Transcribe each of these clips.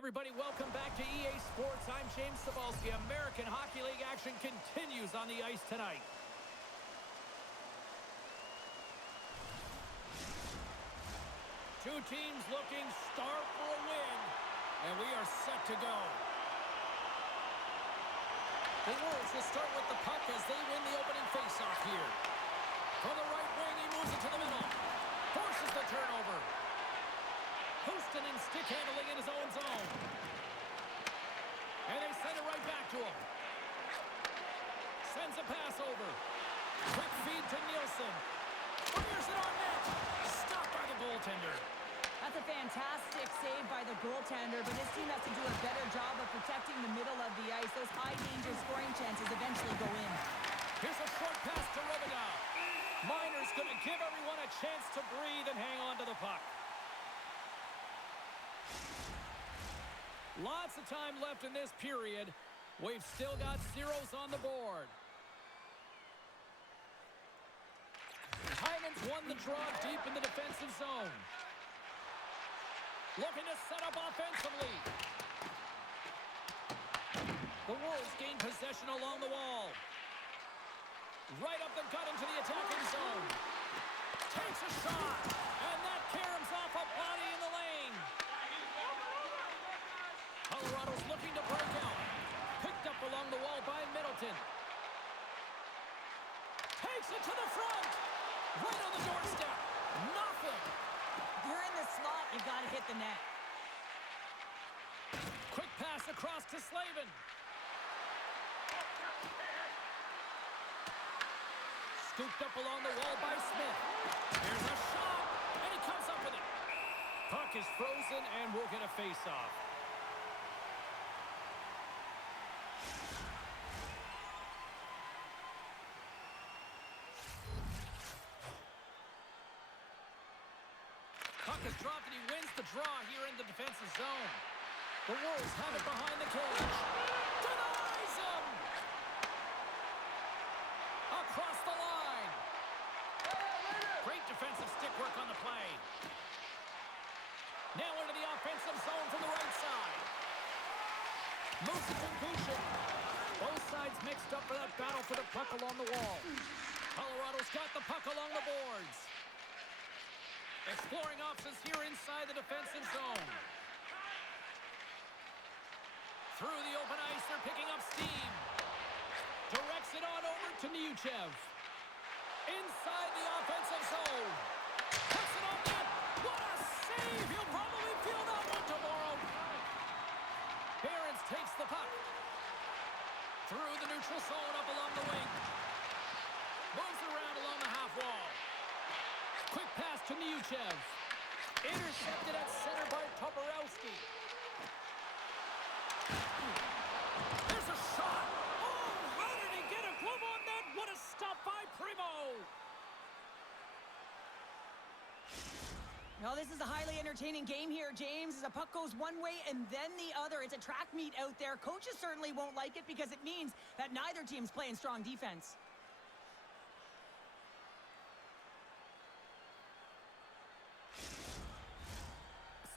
Everybody, welcome back to EA Sports. I'm James Cebulski. American Hockey League action continues on the ice tonight. Two teams looking starved for a win, and we are set to go. The Wolves will start with the puck as they win the opening faceoff here. From the right wing, he moves it to the middle. Forces the turnover. Houston in stick handling in his own zone. And they send it right back to him. Sends a pass over. Quick feed to Nielsen. Fires it on net. Stopped by the goaltender. That's a fantastic save by the goaltender, but his team has to do a better job of protecting the middle of the ice. Those high-danger scoring chances eventually go in. Here's a short pass to Robineau. Miner's going to give everyone a chance to breathe and hang on to the puck. Lots of time left in this period. We've still got zeros on the board. Hyman's won the draw deep in the defensive zone. Looking to set up offensively. The Wolves gain possession along the wall. Right up the gut into the attacking zone. Takes a shot. And that caroms off a body in the lane. Colorado's looking to break out. Picked up along the wall by Middleton. Takes it to the front. Right on the doorstep. Nothing. If you're in the slot, you got to hit the net. Quick pass across to Slavin. Scooped up along the wall by Smith. Here's a shot, and he comes up with it. Puck is frozen, and we'll get a face-off. Puck is dropped, and he wins the draw here in the defensive zone. The Wolves have it behind the cage. Denies him! Across the line. Great defensive stick work on the play. Now into the offensive zone from the right side. Moves it to Boucher. Both sides mixed up for that battle for the puck along the wall. Colorado's got the puck along the boards. Exploring options here inside the defensive zone. Through the open ice, they're picking up steam. Directs it on over to Nechayev. Inside the offensive zone. Puts it on net. What a save! He'll probably feel that one tomorrow. Behrens takes the puck. Through the neutral zone up along the wing. Moves around along the half wall. Quick pass to Nechayev. Intercepted at center by Toporowski. There's a shot. Oh, how did he get a glove on that? What a stop by Primo. Well, this is a highly entertaining game here, James, as the puck goes one way and then the other. It's a track meet out there. Coaches certainly won't like it because it means that neither team's playing strong defense.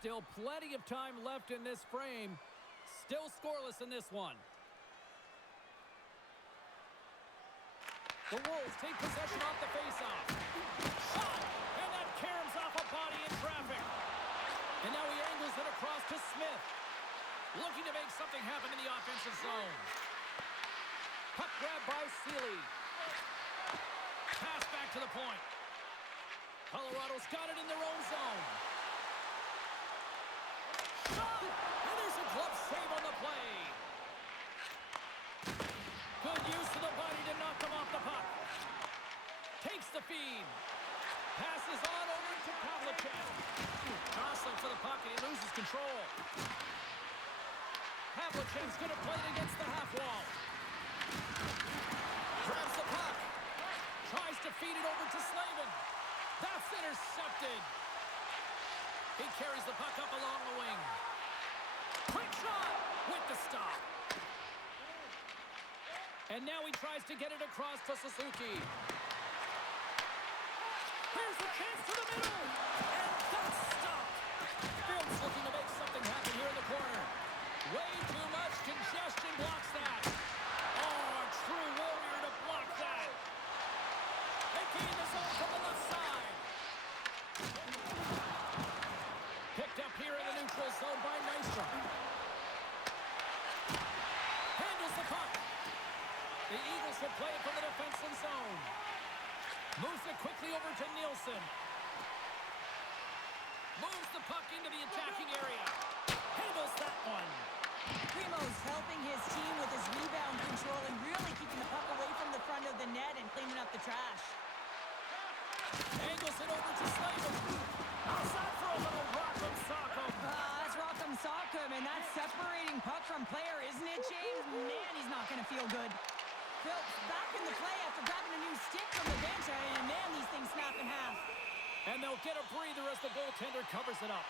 Still plenty of time left in this frame. Still scoreless in this one. The Wolves take possession off the faceoff. Shot! And that caroms off a body in traffic. And now he angles it across to Smith. Looking to make something happen in the offensive zone. Puck grab by Seeley. Pass back to the point. Colorado's got it in their own zone. Shot! And there's a glove save on the play. Good use of the body to knock him off the puck. Takes the feed. Passes on over to Pavlicek. Jostling for the puck and he loses control. Pavlicek's going to play it against the half wall. Grabs the puck. Tries to feed it over to Slavin. That's intercepted. He carries the puck up along the wing. Quick shot with the stop. And now he tries to get it across to Suzuki. Here's a chance to the middle. And that's stopped. Fields looking to make something happen here in the the corner. Way too much congestion blocks that. Oh, a true warrior to block that. They gain the zone from the left side. Picked up here in the neutral zone by Nystrom. Handles the puck. The Eagles will play it from the defensive zone. Moves it quickly over to Nielsen. Moves the puck into the attacking area. Handles that one. Primo's helping his team with his rebound control and really keeping the puck away from the front of the net and cleaning up the trash. Angles it over to Slavin. Outside for a little Rock'em Sock'em. That's Rock'em Sock'em, and that's separating puck from player, isn't it, James? Man, he's not going to feel good. Phillips back in the play after grabbing a new stick from the bench, and man, these things snap in half. And they'll get a breather as the goaltender covers it up.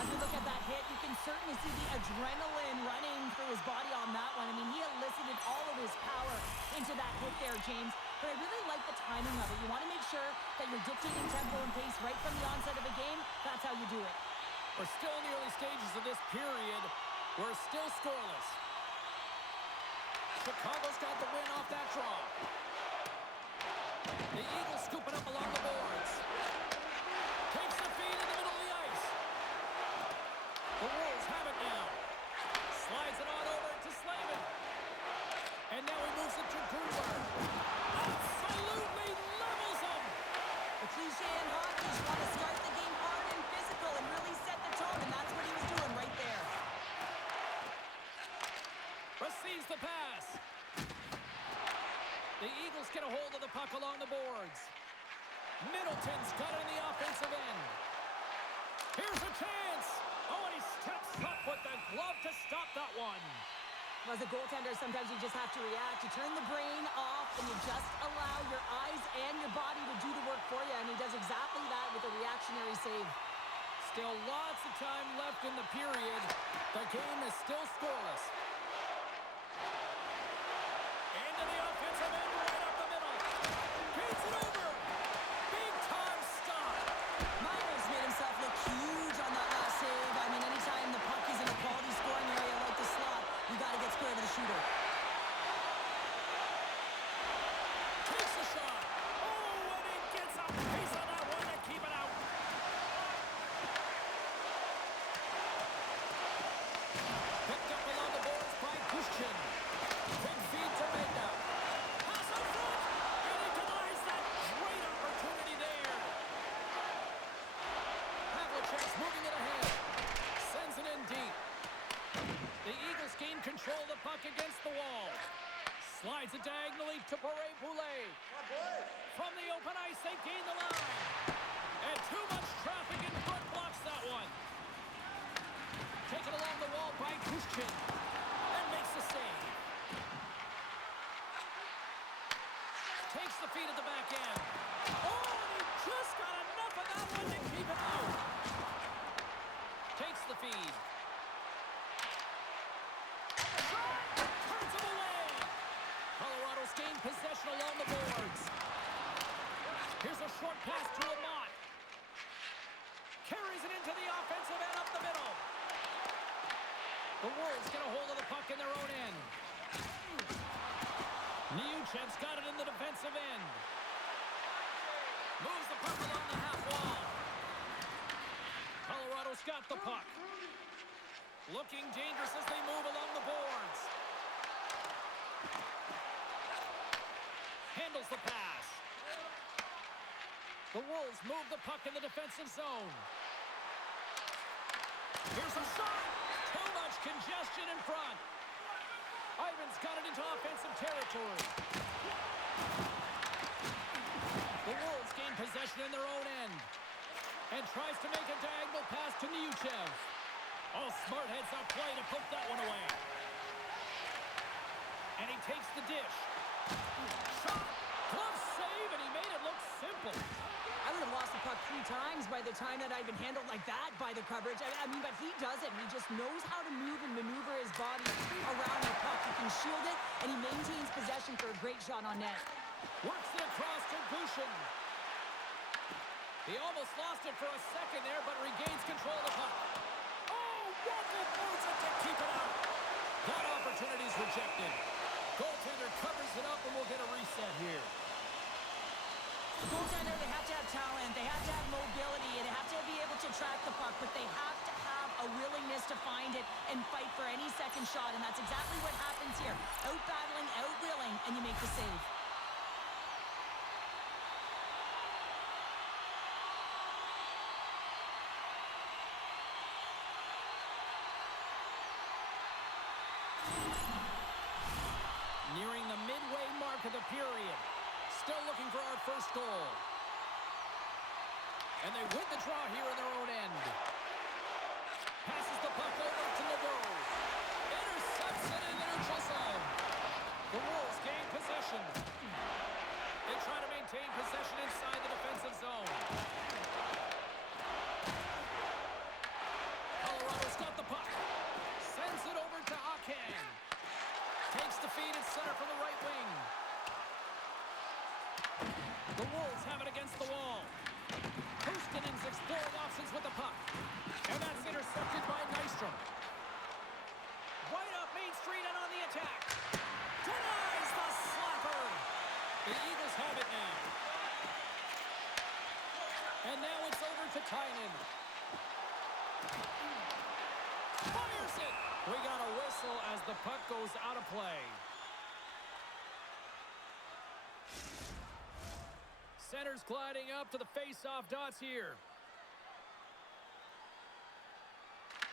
As we look at that hit, you can certainly see the adrenaline running through his body on that one. I mean, he elicited all of his power into that hit there, James. But I really like the timing of it. You want to make sure that you're dictating tempo and pace right from the onset of a game. That's how you do it. We're still in the early stages of this period. We're still scoreless. Chicago's got the win off that draw. The Eagles scoop it up along the boards. Takes the feed in the middle of the ice. The Wolves have it now. Slides it on over to Slavin. And now he moves it to Gruber. Absolutely levels him. The cliche in hockey is you want to start the game hard and physical and really set the tone, and that's what he was doing right there. Receives the pass. The Eagles get a hold of the puck along the boards. Middleton's got it in the offensive end. Here's a chance. Oh, and he steps up with the glove to stop that one. As a goaltender, sometimes you just have to react. You turn the brain off, and you just allow your eyes and your body to do the work for you, and he does exactly that with a reactionary save. Still lots of time left in the period. The game is still scoreless. Into the offensive end, right up the middle. Beats it over. Big time stop. Myers made himself look huge on that last save. I mean, anytime the puck is in a quality scoring area like the slot, you got to get square to the shooter. Takes the shot. Oh, and he gets a piece of that one to keep it out. Picked up along the boards by Kushkin. Big feed to Menda. Pass up front. And he denies that great opportunity there. Havlicek's moving it ahead. Sends it in deep. The Eagles gain control of the puck against the wall. Slides it diagonally to Poulet. From the open ice, they gain the line. And too much traffic in front blocks that one. Taken along the wall by Kushkin. And makes the save. Takes the feed at the back end. Oh, and he just got enough of that one to keep it out. Takes the feed. Turns him away. Colorado's gained possession along the boards. Here's a short pass to Lamont. Carries it into the offensive end up the middle. The Wolves get a hold of the puck in their own end. Niuchev's got it in the defensive end. Moves the puck along the half wall. Colorado's got the puck. Looking dangerous as they move along the boards. Handles the pass. The Wolves move the puck in the defensive zone. Here's a shot. Too much congestion in front. Ivan's got it into offensive territory. The Wolves gain possession in their own end. And tries to make a diagonal pass to Niuchev. Oh, smart heads up play to poke that one away. And he takes the dish. Shot. Glove save, and he made it look simple. I would have lost the puck 3 times by the time that I'd been handled like that by the coverage. I mean, but he does it. He just knows how to move and maneuver his body around the puck. He can shield it, and he maintains possession for a great shot on net. Works it across to Gushin. He almost lost it for a second there, but regains control of the puck. Oh, Walker moves it to keep it out. That opportunity's rejected. Goaltender covers it up, and we'll get a reset here. Goaltender, they have to have talent, they have to have mobility, and they have to be able to track the puck, but they have to have a willingness to find it and fight for any second shot, and that's exactly what happens here. Out-battling, out-willing, and you make the save. Nearing the midway mark of the period. Still looking for our first goal. And they win the draw here in their own end. Passes the puck over to Lebeau. Intercepts it in the neutral zone. The Wolves gain possession. They try to maintain possession inside the defensive zone. Colorado's got the puck. Sends it over to Akan. Takes the feed at center from the right wing. The Wolves have it against the wall. Houston's exploring options with the puck. And that's intercepted by Nystrom. Right up Main Street and on the attack. Denies the slapper. The Eagles have it now. And now it's over to Tynan. Fires it. We got a whistle as the puck goes out of play. Center's gliding up to the face-off dots here.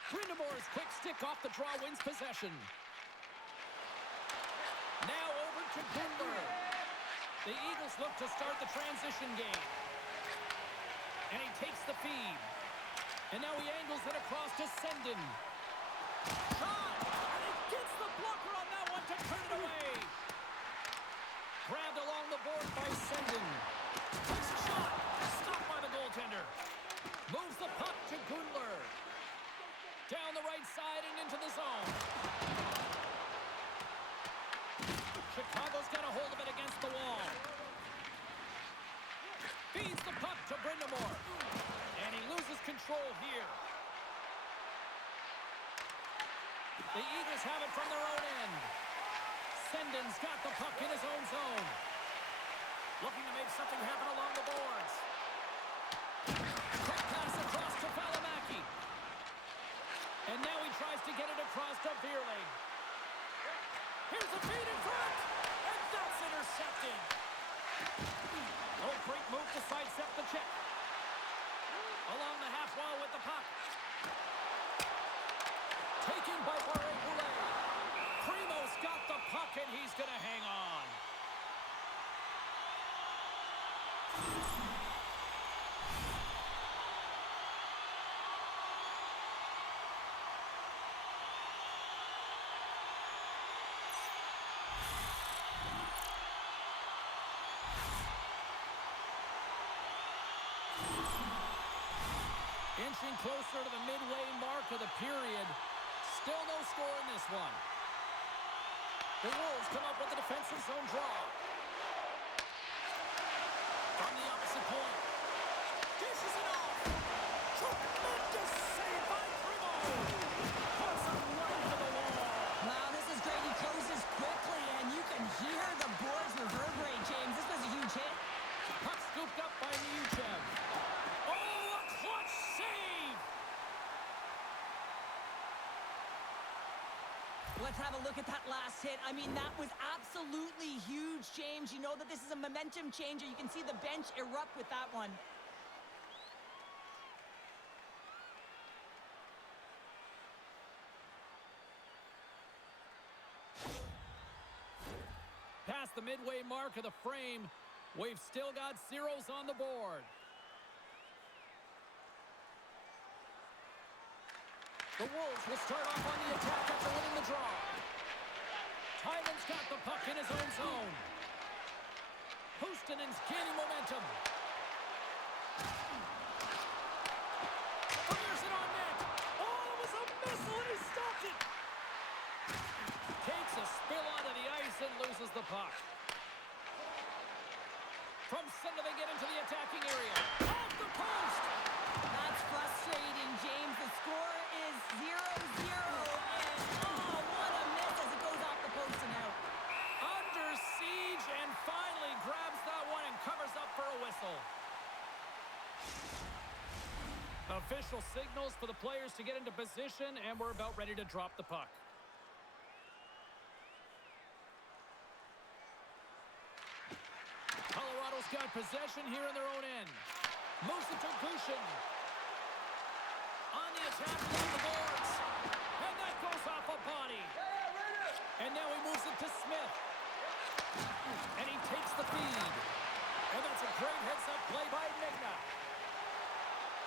Grindemore's quick stick off the draw wins possession. Now over to Gundler. The Eagles look to start the transition game. And he takes the feed. And now he angles it across to Sendin. Shot! And he gets the blocker on that one to turn it away. Grabbed along the board by Sendin. Takes a shot. Stopped by the goaltender. Moves the puck to Gundler. Down the right side and into the zone. Chicago's got a hold of it against the wall. Feeds the puck to Brindamore. And he loses control here. The Eagles have it from their own end. Sendin's got the puck in his own zone. Looking to make something happen along the boards. Quick pass across to Valimaki. And now he tries to get it across to Beerling. Here's a feed in front. And that's intercepted. Oh, great move to sidestep the check. Along the half wall with the puck. Taken by Barré-Boulet. Primo's got the puck and he's going to hang on. Inching closer to the midway mark of the period. Still no score in this one. The Wolves come up with a defensive zone draw. From the opposite point. Dishes it off. Tremendous save by Primo. Puts him right to the wall. Wow, this is great. He closes quickly, and you can hear the boards reverberate, James. This was a huge hit. Puck scooped up by Niuchev. Oh, a clutch save. Let's have a look at that last hit. I mean, that was absolutely huge, James. You know that this is a momentum changer. You can see the bench erupt with that one. Past the midway mark of the frame, we've still got zeros on the board. The Wolves will start off on the attack after winning the draw. Tyman's got the puck in his own zone. Houston's gaining momentum. Fires it on net. Oh, it was a missile and he stopped it. Takes a spill onto the ice and loses the puck. From center, they get into the attacking area. Off the post! That's frustrating, James. The score is 0-0. And, oh, what a miss as it goes off the post and out. Under siege and finally grabs that one and covers up for a whistle. Official signals for the players to get into position, and we're about ready to drop the puck. Colorado's got possession here in their own end. Moves it to Gushin. On the attack along the boards. And that goes off a body. And now he moves it to Smith. And he takes the feed. And that's a great heads-up play by Migna.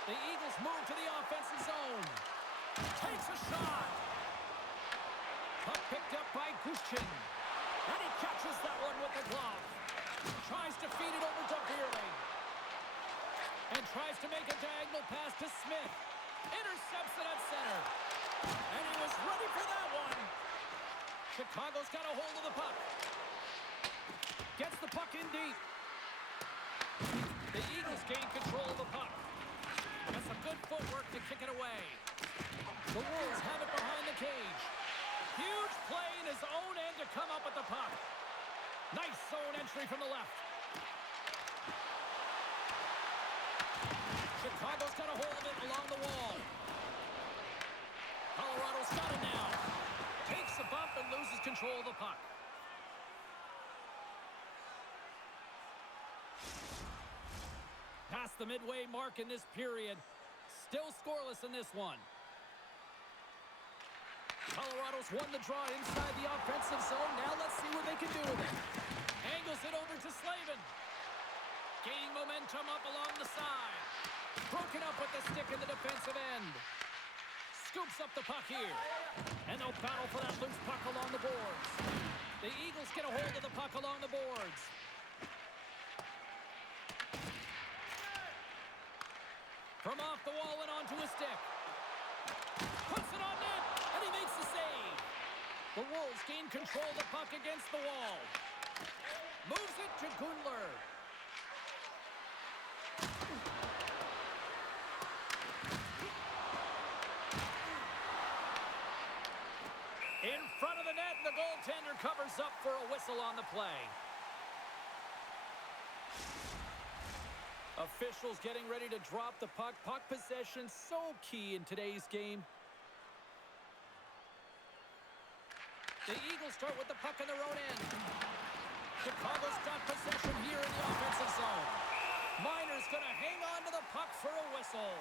The Eagles move to the offensive zone. Takes a shot. Puck picked up by Gushin. And he catches that one with the glove. Tries to feed it over to Beerling. And tries to make a diagonal pass to Smith. Intercepts it at center. And he was ready for that one. Chicago's got a hold of the puck. Gets the puck in deep. The Eagles gain control of the puck. And some good footwork to kick it away. The Wolves have it behind the cage. Huge play in his own end to come up with the puck. Nice zone entry from the left. Chicago's got a hold of it along the wall. Colorado's got it now. Takes a bump and loses control of the puck. Past the midway mark in this period. Still scoreless in this one. Colorado's won the draw inside the offensive zone. Now let's see what they can do with it. Angles it over to Slavin. Gaining momentum up along the side. Broken up with the stick in the defensive end. Scoops up the puck here. And they'll battle for that loose puck along the boards. The Eagles get a hold of the puck along the boards. From off the wall and onto his stick. Puts it on net, and he makes the save. The Wolves gain control of the puck against the wall. Moves it to Gundler. In front of the net, the goaltender covers up for a whistle on the play. Officials getting ready to drop the puck. Puck possession so key in today's game. The Eagles start with the puck in their own end. Chicago's got possession here in the offensive zone. Miner's going to hang on to the puck for a whistle.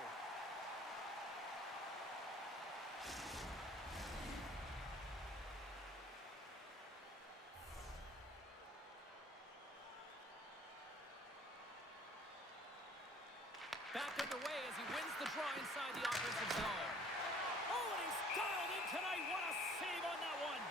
Back underway as he wins the draw inside the offensive zone. Oh, and he's dialed in tonight. What a save on that one.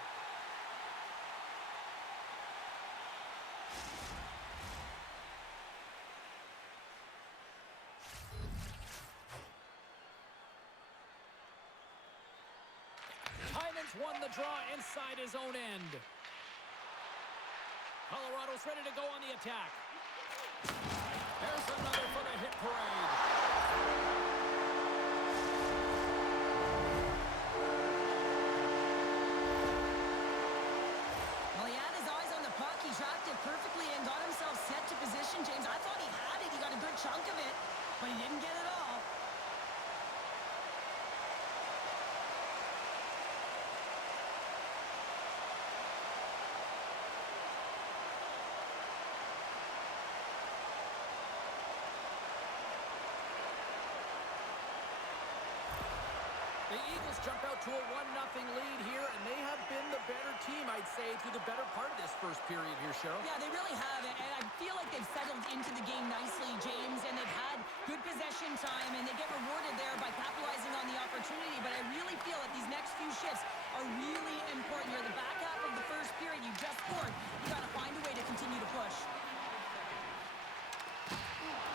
Hyman's won the draw inside his own end. Colorado's ready to go on the attack. There's another for the hit parade. Well, he had his eyes on the puck. He tracked it perfectly and got himself set to position, James. I thought he had it. He got a good chunk of it, but he didn't get it all. The Eagles jump out to a 1-0 lead here, and they have been the better team, I'd say, through the better part of this first period here, Cheryl. Yeah, they really have, and I feel like they've settled into the game nicely, James, and they've had good possession time, and they get rewarded there by capitalizing on the opportunity, but I really feel that these next few shifts are really important. You're the back half of the first period. You just scored. You got to find a way to continue to push.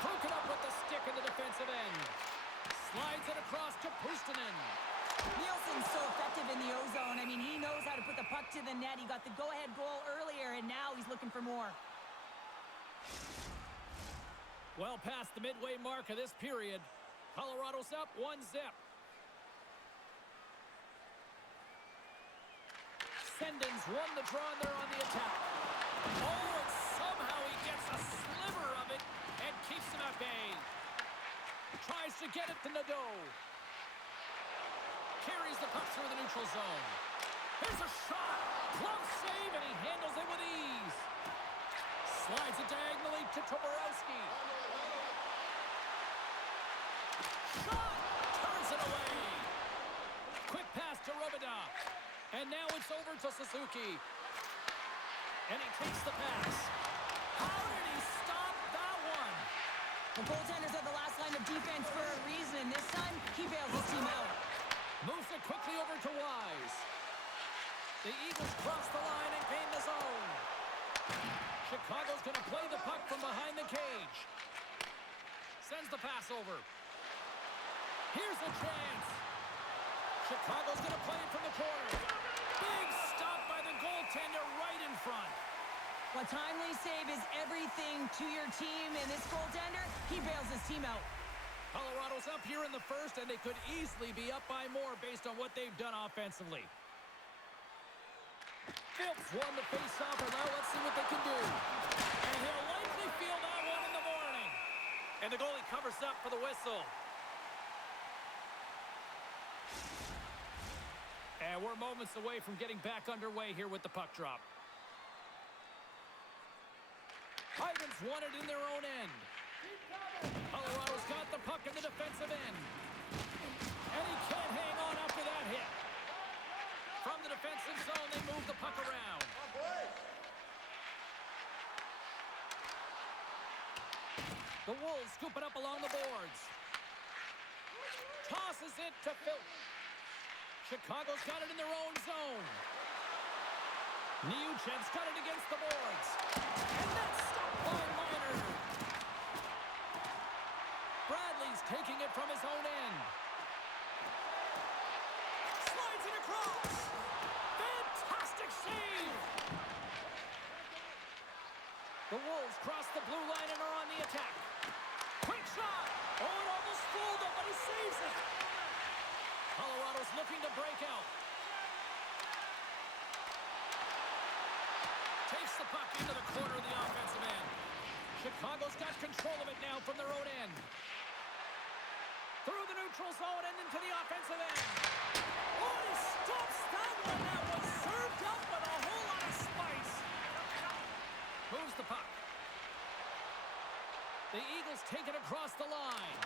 Broken up with the stick in the defensive end. Slides it across to Puustinen. Nielsen's so effective in the O-zone. I mean, he knows how to put the puck to the net. He got the go-ahead goal earlier, and now he's looking for more. Well past the midway mark of this period. Colorado's up 1-0. Sendens won the draw and they're on the attack. Oh, and somehow he gets a sliver of it and keeps him at bay. Tries to get it to Nadeau. Carries the puck through the neutral zone. Here's a shot. Glove save, and he handles it with ease. Slides it diagonally to Toporowski. Shot! Turns it away. Quick pass to Robida. And now it's over to Suzuki. And he takes the pass. How did he stop that one? The goaltenders are the last line of defense for a reason. This time, he bails his team out. Moves it quickly over to Wise. The Eagles cross the line and gain the zone. Chicago's going to play the puck from behind the cage. Sends the pass over. Here's a chance. Chicago's going to play it from the corner. Big stop by the goaltender right in front. A timely save is everything to your team, and this goaltender, he bails his team out. Colorado's up here in the first, and they could easily be up by more based on what they've done offensively. Phillips won the face-off, and now let's see what they can do. And he'll likely feel that one in the morning. And the goalie covers up for the whistle. And we're moments away from getting back underway here with the puck drop. Titans won it in their own end. Colorado's got the puck in the defensive end. And he can't hang on after that hit. From the defensive zone, they move the puck around. The Wolves scoop it up along the boards. Tosses it to Phillips. Chicago's got it in their own zone. Niuchev's got it against the boards. And that's stopped by Miner. Bradley's taking it from his own end. Slides it across. Fantastic save. The Wolves cross the blue line and are on the attack. Quick shot. Oh, it almost fooled him, but he saves it. Colorado's looking to break out. Takes the puck into the corner of the offensive end. Chicago's got control of it now from their own end. Through the neutral zone and into the offensive end. Oh, he stops that one. That was served up with a whole lot of spice. Moves the puck. The Eagles take it across the line.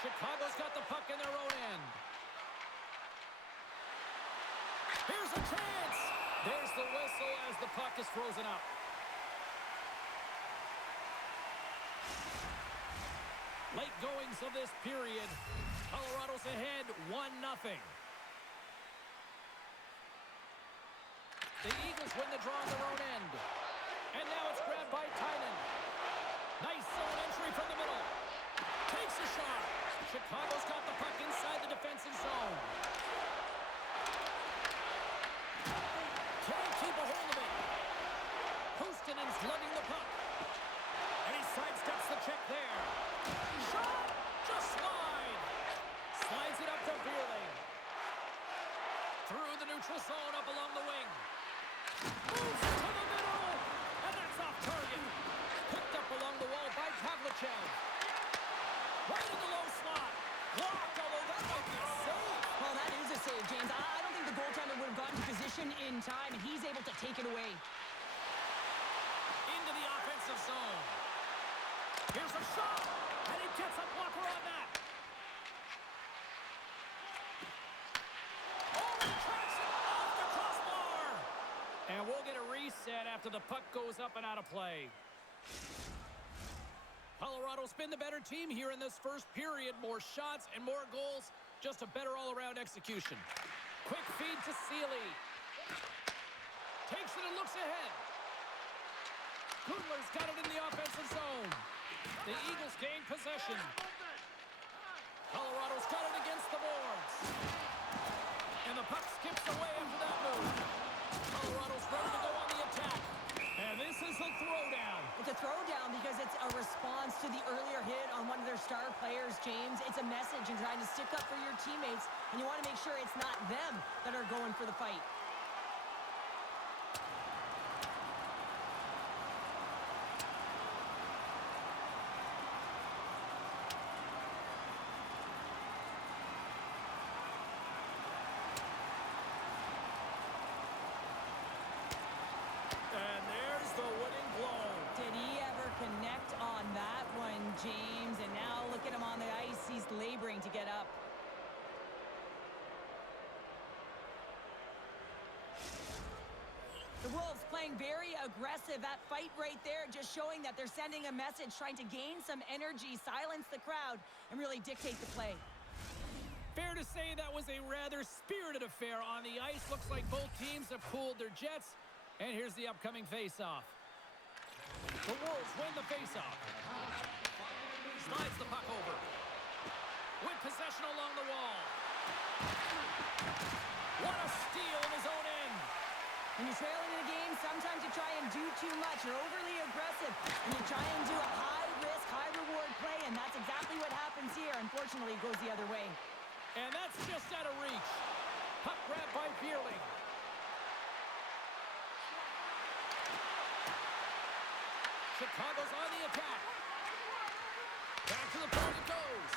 Chicago's got the puck in their own end. Here's a chance. There's the whistle as the puck is frozen up. Late goings of this period. Colorado's ahead 1-0. The Eagles win the draw on their own end. And now it's grabbed by Tynan. Nice zone entry from the middle. Takes a shot. Chicago's got the puck inside the defensive zone. Can't keep a hold of it. Houston's lugging the puck. And he sidesteps the check there. Shot! Just slide. Slides it up to Beerling. Through the neutral zone, up along the wing. Moves it to the middle. And that's off target. Picked up along the wall by Pavlichev. Right in the low slot. Blocked, although that might be a save. Well, that is a save, James. I don't think the goaltender would have gotten to position in time, and he's able to take it away. Into the offensive zone. Here's a shot. And he gets a blocker on that. Oh, he tracks it off the crossbar. And we'll get a reset after the puck goes up and out of play. Colorado's been the better team here in this first period. More shots and more goals. Just a better all-around execution. Quick feed to Seeley. Takes it and looks ahead. Kudler's got it in the offensive zone. The Eagles gain possession. Colorado's got it against the boards. And the puck skips away after that move. Colorado's ready to go on the attack. And this is a throwdown. It's a throwdown because it's a response to the earlier hit on one of their star players, James. It's a message and trying to stick up for your teammates, and you want to make sure it's not them that are going for the fight. And there's the winning blow. Did he ever connect on that one, James? And now look at him on the ice. He's laboring to get up. The Wolves playing very aggressive. That fight right there just showing that they're sending a message, trying to gain some energy, silence the crowd, and really dictate the play. Fair to say that was a rather spirited affair on the ice. Looks like both teams have cooled their jets. And here's the upcoming face-off. The Wolves win the face-off. Slides the puck over. With possession along the wall. What a steal in his own end. When you're trailing in a game, sometimes you try and do too much. You're overly aggressive, and you try and do a high-risk, high-reward play, and that's exactly what happens here. Unfortunately, it goes the other way. And that's just out of reach. Puck grab by Bierling. Chicago's on the attack. Back to the point it goes.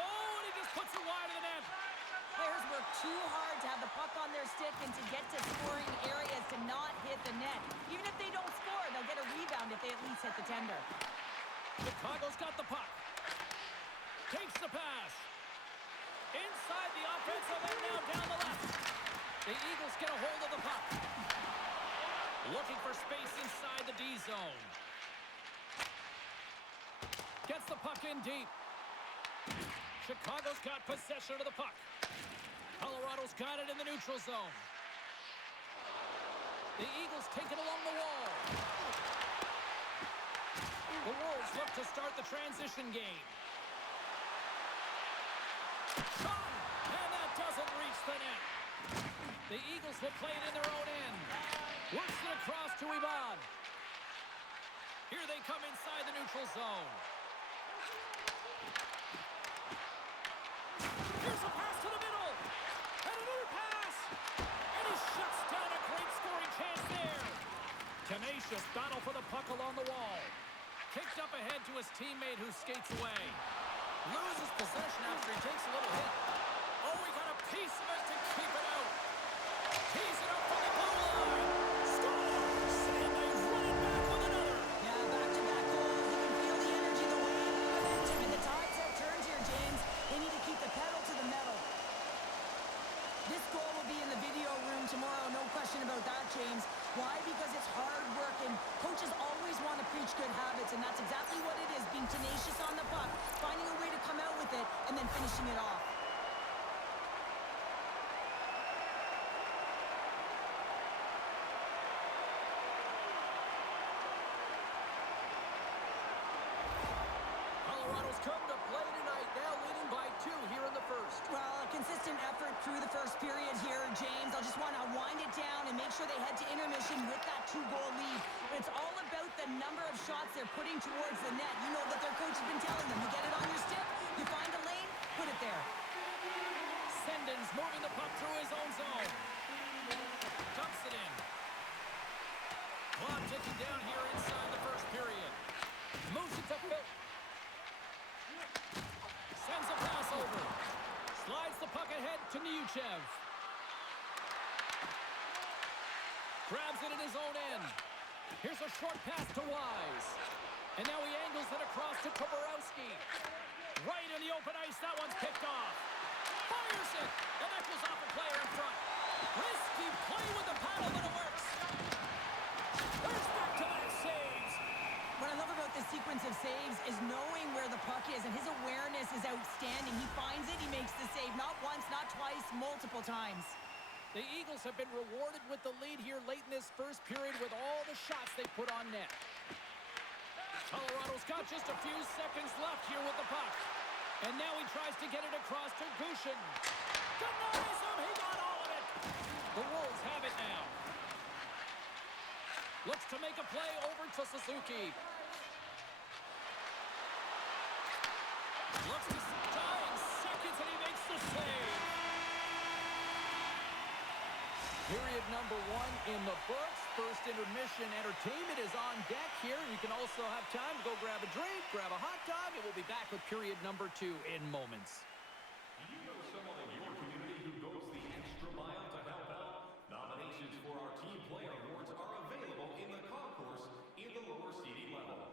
Oh, and he just puts it wide of the net. Players work too hard to have the puck on their stick and to get to scoring areas to not hit the net. Even if they don't score, they'll get a rebound if they at least hit the tender. Chicago's got the puck. Takes the pass. Inside the offensive end now down the left. The Eagles get a hold of the puck. Looking for space inside the D zone. Gets the puck in deep. Chicago's got possession of the puck. Colorado's got it in the neutral zone. The Eagles take it along the wall. The Wolves look to start the transition game. Shot! And that doesn't reach the net. The Eagles will play it in their own end. Works it across to Ivan. Here they come inside the neutral zone. Here's a pass to the middle. And another pass. And he shuts down a great scoring chance there. Tenacious battle for the puck along the wall. Kicked up ahead to his teammate who skates away. Loses possession after he takes a little hit. Oh, he got a piece of it to keep it out. Tees it up for the blue line. Scores! And they run it back with another. Yeah, back-to-back goals. You can feel the energy, the wave, the momentum, and the tides have turned here, James. They need to keep the pedal to the metal. This goal will be in the video room tomorrow, no question about that, James. Why? Because it's hard work, and coaches always want to preach good habits, and that's exactly what it is, being tenacious on the puck, finding a way to come out with it, and then finishing it off. Colorado's come to play tonight, now leading by 2 here in the first. Well, a consistent effort through the first period here, James. I'll just want to wind it down and make sure they head to intermission with that 2-goal lead. But it's all about the number of shots they're putting towards the net. You know that their coach has been telling them, you get it on your stick, you find a lane, put it there. Sendin's moving the puck through his own zone. Dumps it in. Clock ticking down here inside the first period. Moves it to Phil. Sends a pass over. Slides the puck ahead to Nechuev. Grabs it in his own end. Here's a short pass to Wise. And now he angles it across to Koborowski. Right in the open ice, that one's picked off. Fires it, and that goes off a player in front. Risky play with the paddle, but it works. There's back-to-back saves. What I love about this sequence of saves is knowing where the puck is, and his awareness is outstanding. He finds it, he makes the save, not once, not twice, multiple times. The Eagles have been rewarded with the lead here late in this first period with all the shots they put on net. Colorado's got just a few seconds left here with the puck. And now he tries to get it across to Gushin. Denies him, he got all of it. The Wolves have it now. Looks to make a play over to Suzuki. Looks to tying seconds, and he makes the save. Period number 1 in the books. First intermission entertainment is on deck here. You can also have time to go grab a drink, grab a hot dog, and we'll be back with period number 2 in moments. Do you know someone in your community who goes the extra mile to help out? Nominations for our Team Player Awards are available in the concourse in the lower seating level.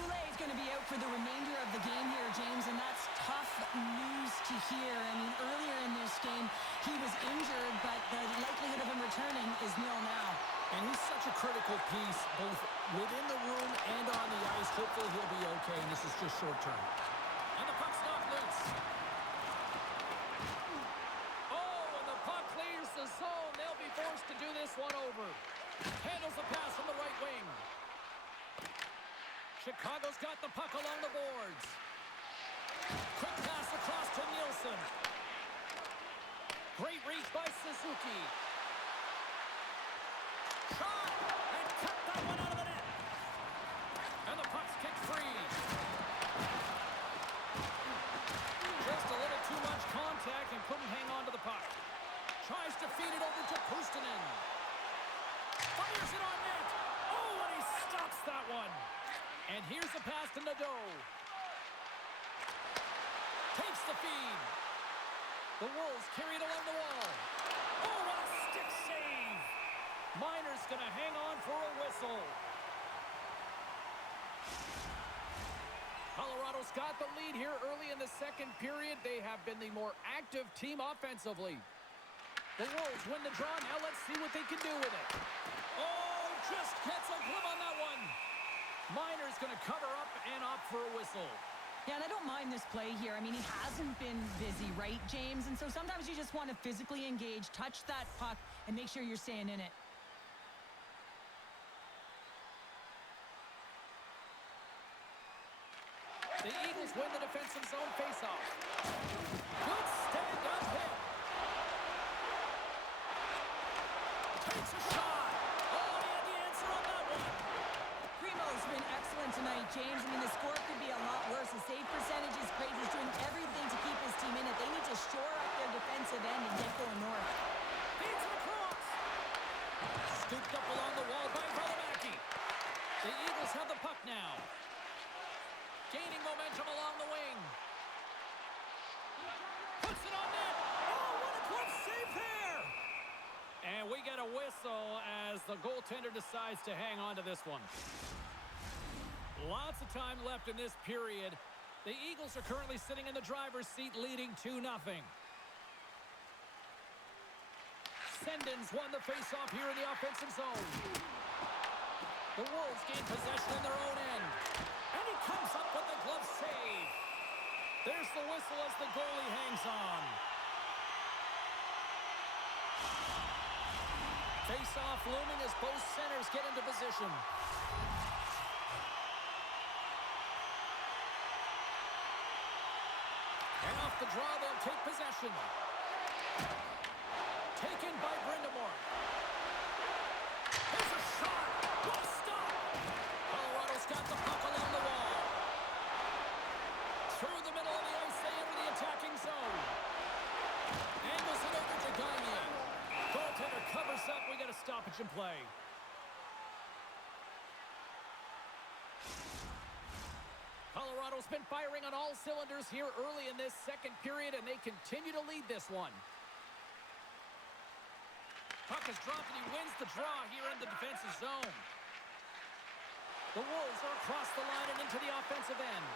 Goulet is going to be out for the remainder of the game here, James, and that's tough news to hear. I mean, earlier in this game, he was injured, but the likelihood of him returning is nil now. And he's such a critical piece, both within the room and on the ice. Hopefully he'll be okay, and this is just short term. And the puck's knocked loose. Oh, and the puck leaves the zone. They'll be forced to do this one over. Handles the pass on the right wing. Chicago's got the puck along the boards. Quick pass across to Nielsen. Great reach by Suzuki. Shot! And cut that one out of the net. And the puck's kicked free. Just a little too much contact and couldn't hang on to the puck. Tries to feed it over to Puustinen. Fires it on net. Oh, and he stops that one. And here's the pass to Nadeau. Takes the feed. The Wolves carry it along the wall. Oh, what a stick save. Miner's going to hang on for a whistle. Colorado's got the lead here early in the second period. They have been the more active team offensively. The Wolves win the draw. Now let's see what they can do with it. Oh, just gets a glove on that one. Miner's going to cover up and opt for a whistle. Yeah, and I don't mind this play here. I mean, he hasn't been busy, right, James? And so sometimes you just want to physically engage, touch that puck, and make sure you're staying in it. The Eagles win the defensive zone faceoff. Good stand-up hit. Takes a shot. Oh, he had the answer on that one. Primo's been excellent tonight, James. I mean, the score could be a lot worse. The save percentage is great. He's doing everything to keep his team in it. They need to shore up their defensive end and get going north. Feeds it across. Scooped up along the wall by Valimaki. The Eagles have the puck now. Gaining momentum along the wing. Puts it on net. Oh, what a close save there. And we get a whistle as the goaltender decides to hang on to this one. Lots of time left in this period. The Eagles are currently sitting in the driver's seat, leading 2-0. Sendins won the faceoff here in the offensive zone. The Wolves gain possession in their own end. And he comes up with the glove save. There's the whistle as the goalie hangs on. Face-off looming as both centers get into position. And off the draw, they'll take possession. Taken by Brindamore. There's a shot. What a stop. Colorado's got the puck along the wall. Through the middle of the ice, they enter the attacking zone. Angles it over to Gagne. Goaltender covers up. We got a stoppage in play. Colorado's been firing on all cylinders here early in this second period, and they continue to lead this one. Puck is dropped, and he wins the draw here in the defensive zone. The Wolves are across the line and into the offensive end.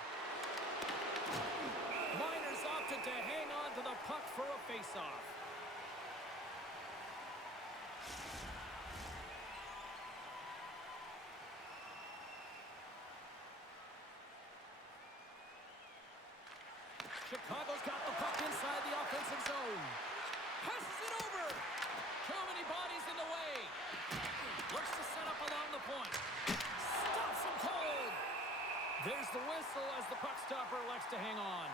Miners opted to hang on to the puck for a faceoff. Chicago's got the puck inside the offensive zone. Passes it over. Too many bodies in the way. Looks to set up along the point. Stops him cold. There's the whistle as the puck stopper elects to hang on.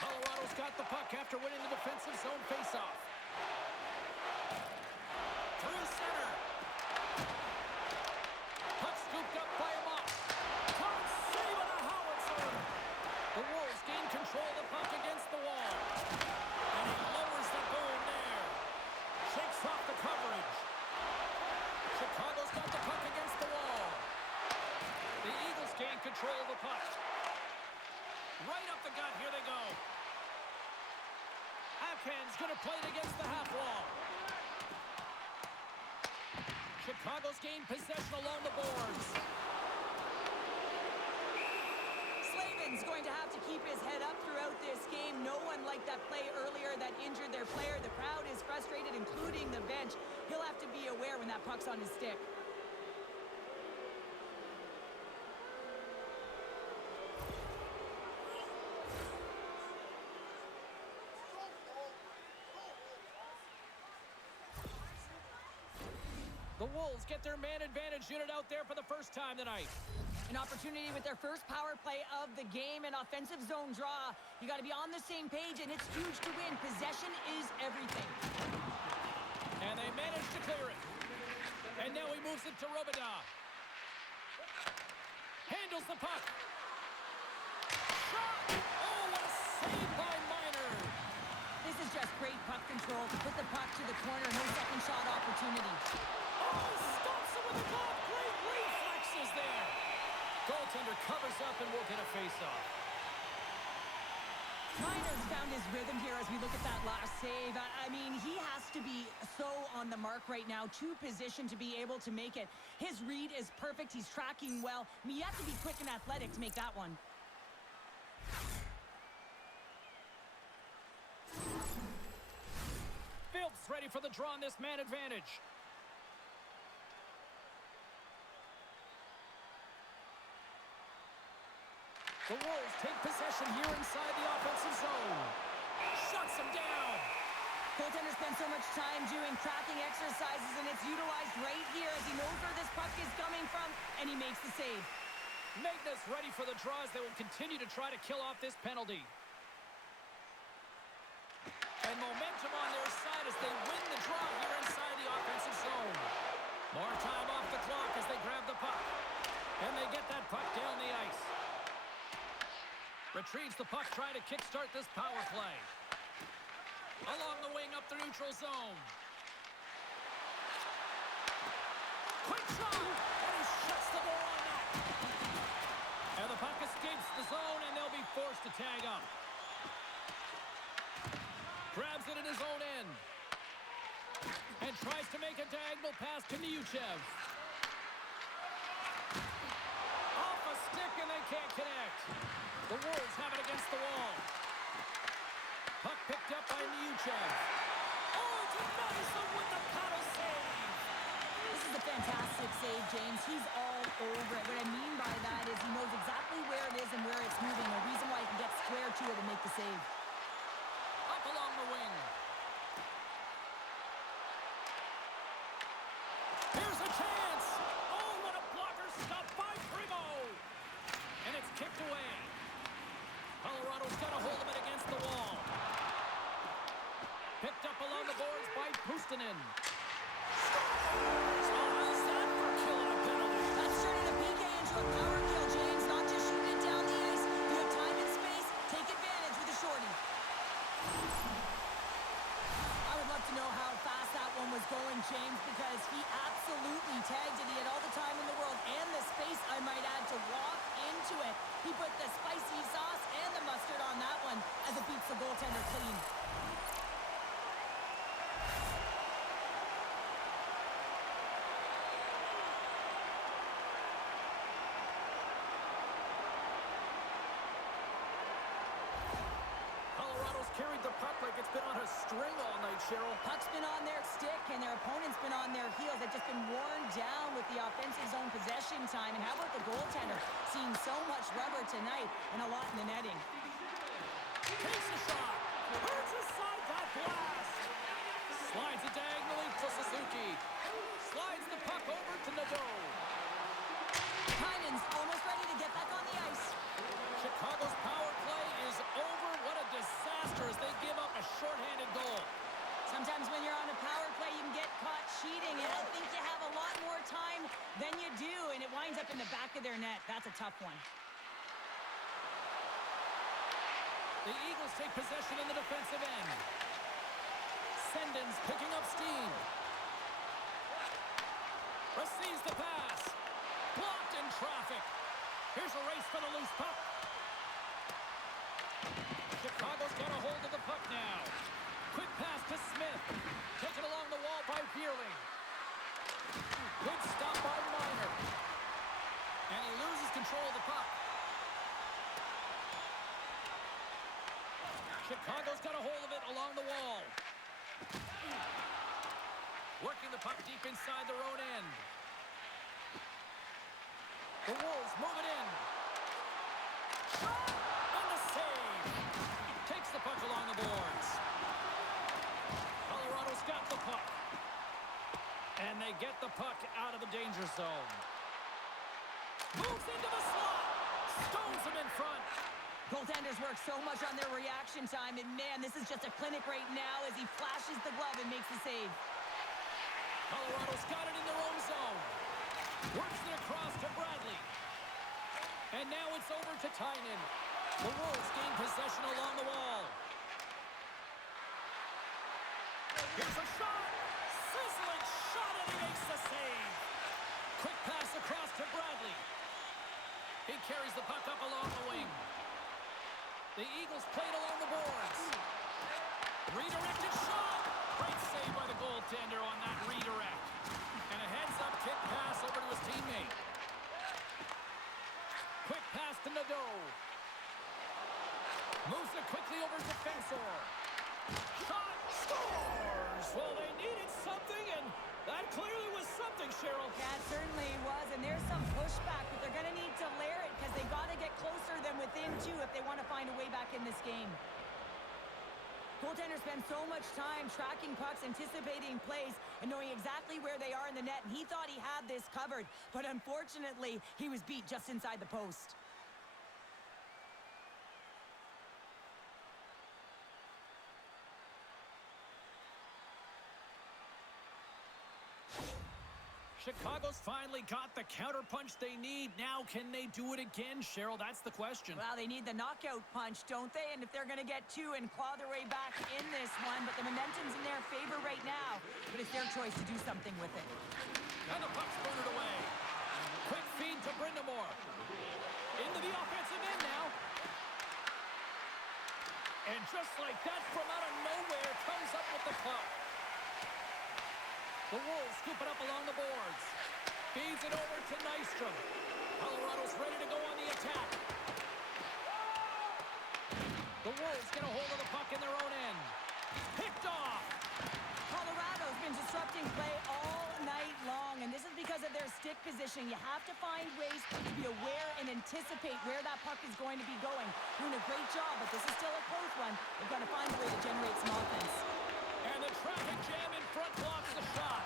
Colorado's got the puck after winning the defensive zone faceoff. Through center. Puck scooped up by Moss. Caught save on a howitzer. The Wolves gain control of the puck against the wall. And he lowers the boom there. Shakes off the coverage. Chicago's got the puck against the wall. The Eagles gain control of the puck. Right up the gut. Here they go. Atkins going to play it against the half wall. Chicago's gained possession along the boards. Slavin's going to have to keep his head up throughout this game. No one liked that play earlier that injured their player. The crowd is frustrated, including the bench. He'll have to be aware when that puck's on his stick. The Wolves get their man advantage unit out there for the first time tonight. An opportunity with their first power play of the game, an offensive zone draw. You got to be on the same page, and it's huge to win. Possession is everything. And they manage to clear it. And now he moves it to Robida. Handles the puck. Shot! Oh, what a save by Miner. This is just great puck control to put the puck to the corner. No second shot opportunity. Oh, stops him with the glove. Great reflexes there. Goaltender covers up and will get a face-off. Miner's found his rhythm here as we look at that last save. I mean, he has to be so on the mark right now, to position to be able to make it. His read is perfect. He's tracking well. I mean, you have to be quick and athletic to make that one. Phillips ready for the draw on this man advantage. The Wolves take possession here inside the offensive zone. Shuts him down. Goaltender spends so much time doing tracking exercises, and it's utilized right here as he knows where this puck is coming from, and he makes the save. Magnus ready for the draw as they will continue to try to kill off this penalty. And momentum on their side as they win the draw here inside the offensive zone. More time off the clock as they grab the puck. And they get that puck down the ice. Retrieves the puck, trying to kickstart this power play. Along the wing, up the neutral zone. Quick shot! And he shuts the door on that. And the puck escapes the zone, and they'll be forced to tag up. Grabs it in his own end. And tries to make a diagonal pass to Niuchev. Off a stick, and they can't connect. The Wolves have it against the wall. Puck picked up by Niuchev. Oh, it's a nice one with the paddle save. This is a fantastic save, James. He's all over it. What I mean by that is he knows exactly where it is and where it's moving. The reason why he can get square to it and make the save. Up along the wing. Here's a chance. Oh, what a blocker stop by Primo. And it's kicked away. Colorado's got a hold of it against the wall. Picked up along the boards by Puustinen. So how's that for killing a penalty? That's turning a PK into a power kill, James. Not just shooting it down the ice. You have time and space. Take advantage with a shorty. I would love to know how fast that one was going, James, because he absolutely tagged it. He had all the time in the world and the space, I might add, to walk into it. He put the spicy sauce and the mustard on that one as it beats the goaltender clean. Colorado's carried the puck like it's been on a string all night, Cheryl. Puck's been on their stick, and their opponent's been on their heels. They've just been worn down with the offensive zone possession time. And how about the goaltender? Seeing so much rubber tonight and a lot in the netting. Takes a shot. Hurts aside that blast. Slides it diagonally to Suzuki. Slides the puck over to Nadeau. Kynen's almost ready to get back on the ice. Chicago's power play is over. What a disaster as they give up a shorthanded goal. Sometimes when you're on a power play, you can get caught cheating, and I think you have a lot more time than you do, and it winds up in the back of their net. That's a tough one. The Eagles take possession in the defensive end. Sendin's picking up steam. Receives the pass. Blocked in traffic. Here's a race for the loose puck. Chicago's got a hold of the puck now. Quick pass to Smith. Taken along the wall by Bierling. Good stop by Miner. And he loses control of the puck. Chicago's got a hold of it along the wall. Working the puck deep inside their own end. The Wolves move it in. Shot! And the save. Takes the puck along the boards. Colorado's got the puck. And they get the puck out of the danger zone. Moves into the slot. Stones him in front. Goaltenders work so much on their reaction time, and man, this is just a clinic right now as he flashes the glove and makes the save. Colorado's got it in their own zone. Works it across to Bradley. And now it's over to Tynan. The Wolves gain possession along the wall. Here's a shot. Sizzling shot, and he makes the save. Quick pass across to Bradley. He carries the puck up along the wing. The Eagles played along the boards. Redirected shot. Great save by the goaltender on that redirect. And a heads-up kick pass over to his teammate. Quick pass to Nadeau. Moves it quickly over to Fensor. Shot. Scores. Well, they needed something, and that clearly was something, Cheryl. That certainly was, and there's some pushback, but they're going to need to layer it because they got to get closer than within two if they want to find a way back in this game. Goaltenders spend so much time tracking pucks, anticipating plays, and knowing exactly where they are in the net, and he thought he had this covered, but unfortunately, he was beat just inside the post. Chicago's finally got the counterpunch they need. Now, can they do it again, Cheryl? That's the question. Well, they need the knockout punch, don't they? And if they're going to get two and claw their way back in this one, but the momentum's in their favor right now. But it's their choice to do something with it. And the puck's booted away. Quick feed to Brindamore. Into the offensive end now. And just like that, from out of nowhere, comes up with the puck. The Wolves scoop it up along the boards. Feeds it over to Nystrom. Colorado's ready to go on the attack. The Wolves get a hold of the puck in their own end. Picked off. Colorado's been disrupting play all night long, and this is because of their stick position. You have to find ways to be aware and anticipate where that puck is going to be going. Doing a great job, but this is still a close one. They've got to find a way to generate some offense. And the traffic jam in front blocks the shot.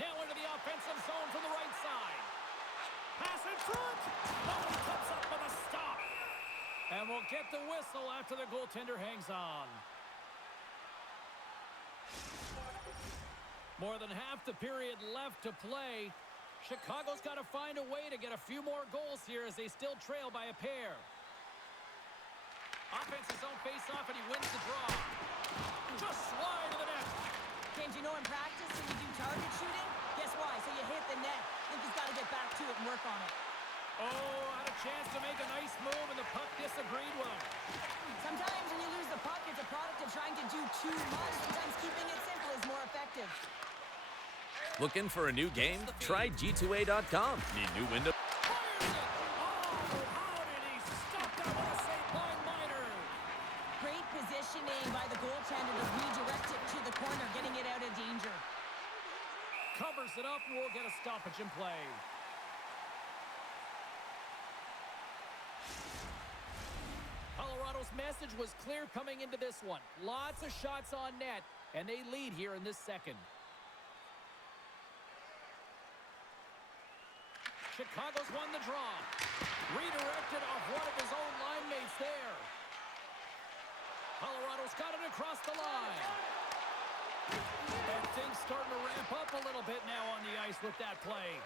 Now into the offensive zone from the right side. Pass in front. Oh, he comes up with a stop. And we'll get the whistle after the goaltender hangs on. More than half the period left to play. Chicago's got to find a way to get a few more goals here as they still trail by a pair. Offensive zone face-off, and he wins the draw. Just slide to the net. James, you know in practice when you do target shooting, guess why? So you hit the net. I think he's got to get back to it and work on it. Oh, had a chance to make a nice move, and the puck disagreed with him. Sometimes when you lose the puck, it's a product of trying to do too much. Sometimes keeping it simple is more effective. Looking for a new game? Try G2A.com. Need new window? Fires it! Oh, how did he stop that with a save by Miner? Great positioning by the goaltender to redirect it to the corner, getting it out of danger. Covers it up, and we'll get a stoppage in play. Colorado's message was clear coming into this one. Lots of shots on net, and they lead here in this second. Chicago's won the draw. Redirected off one of his own line mates there. Colorado's got it across the line. And things starting to ramp up a little bit now on the ice with that play.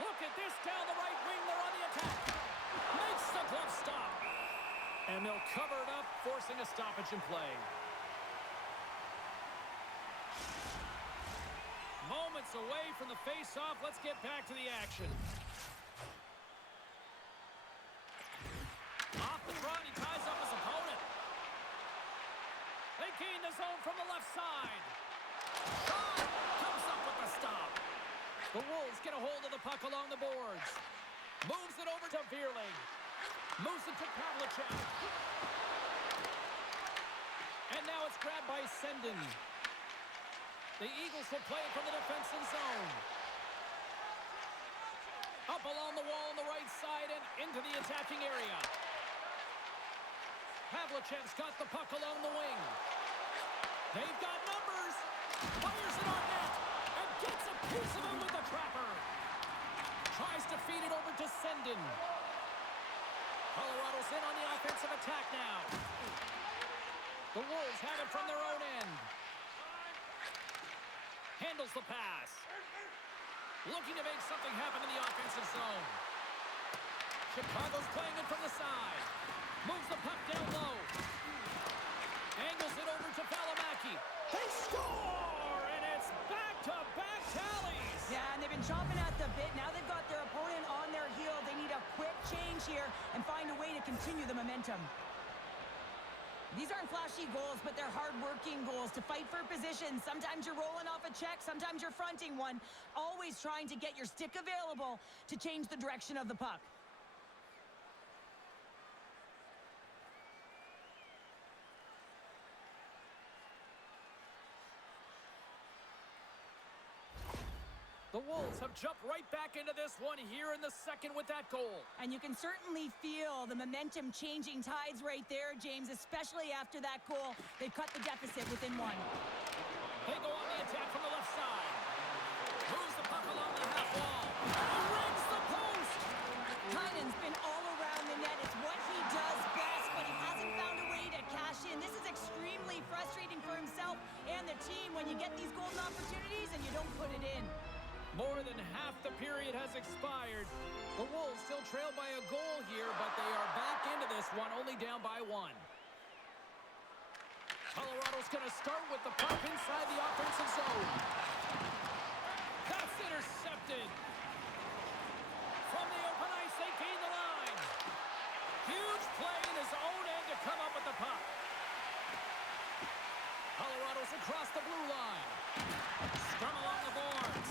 Look at this down the right wing. They're on the attack. Makes the glove stop. And they'll cover it up, forcing a stoppage in play. Moments away from the face-off. Let's get back to the action. The Wolves get a hold of the puck along the boards. Moves it over to Vierling. Moves it to Pavlicek. And now it's grabbed by Sendin. The Eagles will play it from the defensive zone. Up along the wall on the right side and into the attacking area. Pavlicek's got the puck along the wing. They've got numbers. Fires it on net. And gets a piece of it with the trapper. Tries to feed it over to Sendin. Colorado's in on the offensive attack now. The Wolves have it from their own end. Handles the pass. Looking to make something happen in the offensive zone. Chicago's playing it from the side. Moves the puck down low. Angles it over to Valimaki. They score! And it's back-to-back tallies! Yeah, and they've been chomping at the bit. Now they've got their opponent on their heel. They need a quick change here and find a way to continue the momentum. These aren't flashy goals, but they're hard-working goals to fight for position. Sometimes you're rolling off a check, sometimes you're fronting one. Always trying to get your stick available to change the direction of the puck. The Wolves have jumped right back into this one here in the second with that goal. And you can certainly feel the momentum changing tides right there, James, especially after that goal. They've cut the deficit within one. They go on the attack from the left side. Moves the puck along the half wall. And rings the post! Kynan's been all around the net. It's what he does best, but he hasn't found a way to cash in. This is extremely frustrating for himself and the team when you get these golden opportunities and you don't put it in. More than half the period has expired. The Wolves still trail by a goal here, but they are back into this one, only down by one. Colorado's going to start with the puck inside the offensive zone. That's intercepted. From the open ice, they gain the line. Huge play in his own end to come up with the puck. Colorado's across the blue line. Scrum along the boards.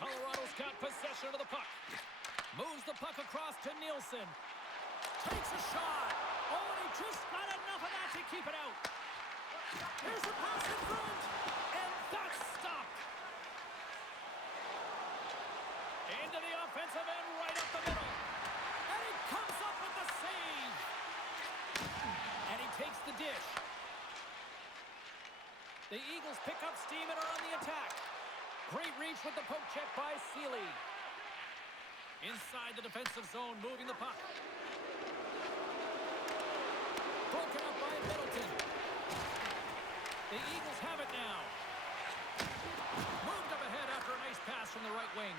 Colorado's got possession of the puck. Moves the puck across to Nielsen. Takes a shot. Oh, and he just got enough of that to keep it out. Here's a pass in front. And that's stopped. Into the offensive end, right up the middle. And he comes up with the save. And he takes the dish. The Eagles pick up steam and are on the attack. Great reach with the poke check by Seeley. Inside the defensive zone, moving the puck. Broken up by Middleton. The Eagles have it now. Moved up ahead after a nice pass from the right wing.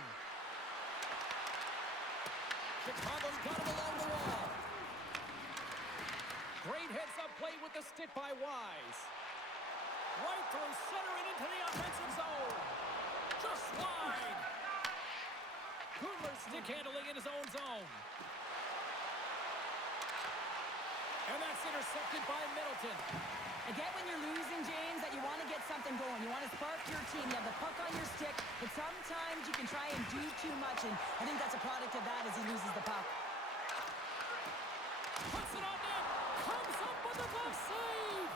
Chicago's got him along the wall. Great heads-up play with the stick by Wise. Right through center and into the offensive zone. Just wide. Kugler stick handling in his own zone. And that's intercepted by Middleton. I get when you're losing, James, that you want to get something going. You want to spark your team. You have the puck on your stick, but sometimes you can try and do too much, and I think that's a product of that as he loses the puck. Puts it on net. Comes up with a glove save.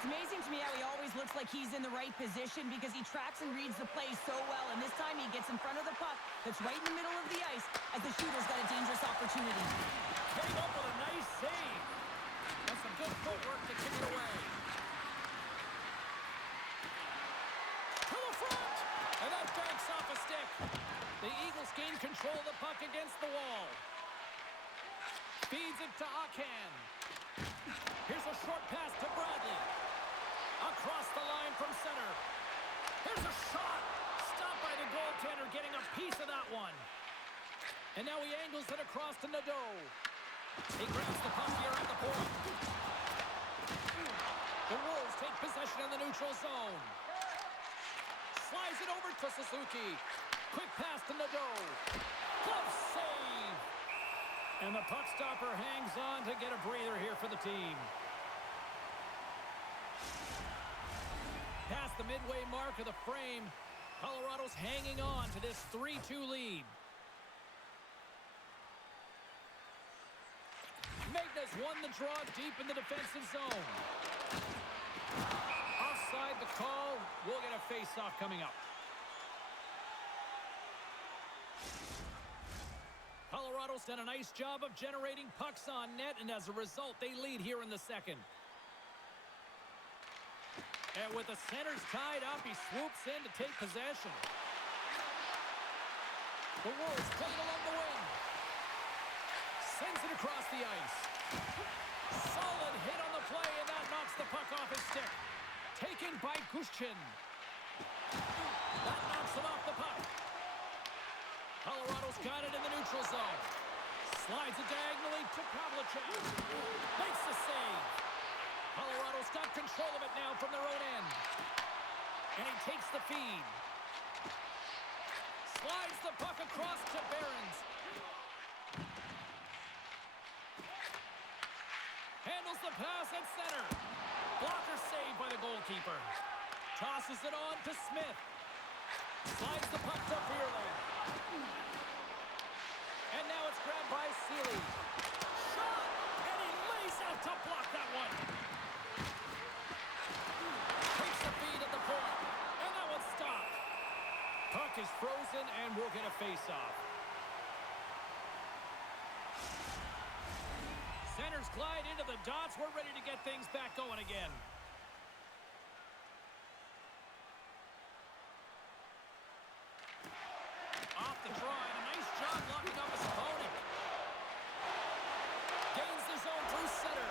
It's amazing to me how he always looks like he's in the right position because he tracks and reads the play so well, and this time he gets in front of the puck that's right in the middle of the ice as the shooter's got a dangerous opportunity. Came up with a nice save. And some good footwork to kick it away. To the front! And that banks off a stick. The Eagles gain control of the puck against the wall. Feeds it to Akan. Here's a short pass to Bradley. Across the line from center. Here's a shot. Stopped by the goaltender, getting a piece of that one. And now he angles it across to Nadeau. He grabs the puck here at the point. The Wolves take possession in the neutral zone. Slides it over to Suzuki. Quick pass to Nadeau. Glove save. And the puck stopper hangs on to get a breather here for the team. Pass the midway mark of the frame. Colorado's hanging on to this 3-2 lead. Magna's won the draw deep in the defensive zone. Offside the call. We'll get a face-off coming up. Colorado's done a nice job of generating pucks on net, and as a result, they lead here in the second. And with the centers tied up, he swoops in to take possession. The Wolves play it along the wing. Sends it across the ice. Solid hit on the play, and that knocks the puck off his stick. Taken by Gushchin. That knocks him off the puck. Colorado's got it in the neutral zone. Slides it diagonally to Pavlicek. Makes the save. Colorado's got control of it now from their own end. And he takes the feed. Slides the puck across to Behrens. Handles the pass at center. Blocker saved by the goalkeeper. Tosses it on to Smith. Slides the puck to Beerling. And now it's grabbed by Seeley. Shot! And he lays out to block that one. Takes the feed at the point. And that one's stopped. Puck is frozen and we'll get a face-off. Centers glide into the dots. We're ready to get things back going again. Off the draw, and a nice job locking up his opponent. Gains the zone through center.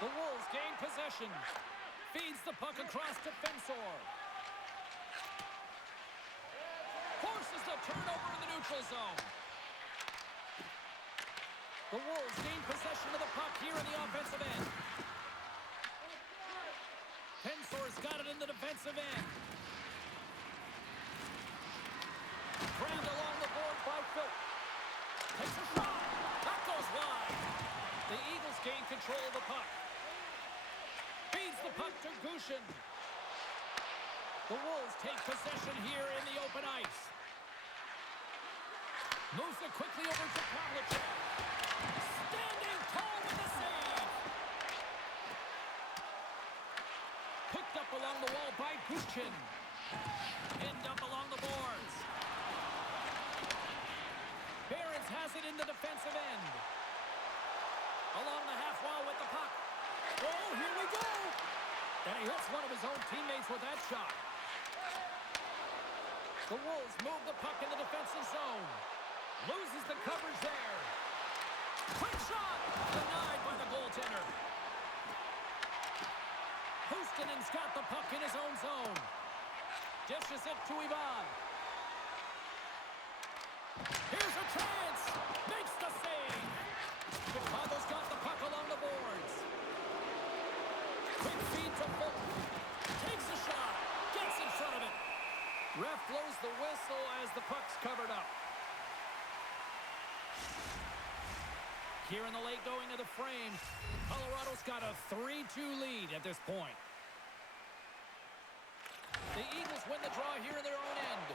The Wolves gain possession. Feeds the puck across to Fensor. Forces the turnover in the neutral zone. The Wolves gain possession of the puck here in the offensive end. Fensor's got it in the defensive end. Crammed along the board by Phil. Takes a shot. That goes wide. The Eagles gain control of the puck. Feeds the puck to Gushchin. The Wolves take possession here in the open ice. Moves it quickly over to Pavlicek. Standing tall with the save. Picked up along the wall by Gushchin. Pinned up along the boards. Behrens has it in the defensive end. Along the half wall with the puck. Oh, here we go! And he hits one of his own teammates with that shot. The Wolves move the puck in the defensive zone. Loses the coverage there. Quick shot! Denied by the goaltender. Houston's got the puck in his own zone. Dishes it to Ivan. Here's a chance! Makes the save! Chicago's got the puck along the boards. Quick feed to Fulton. Takes a shot. Gets in front of it. Ref blows the whistle as the puck's covered up. Here in the late going of the frame, Colorado's got a 3-2 lead at this point. The Eagles win the draw here in their own end.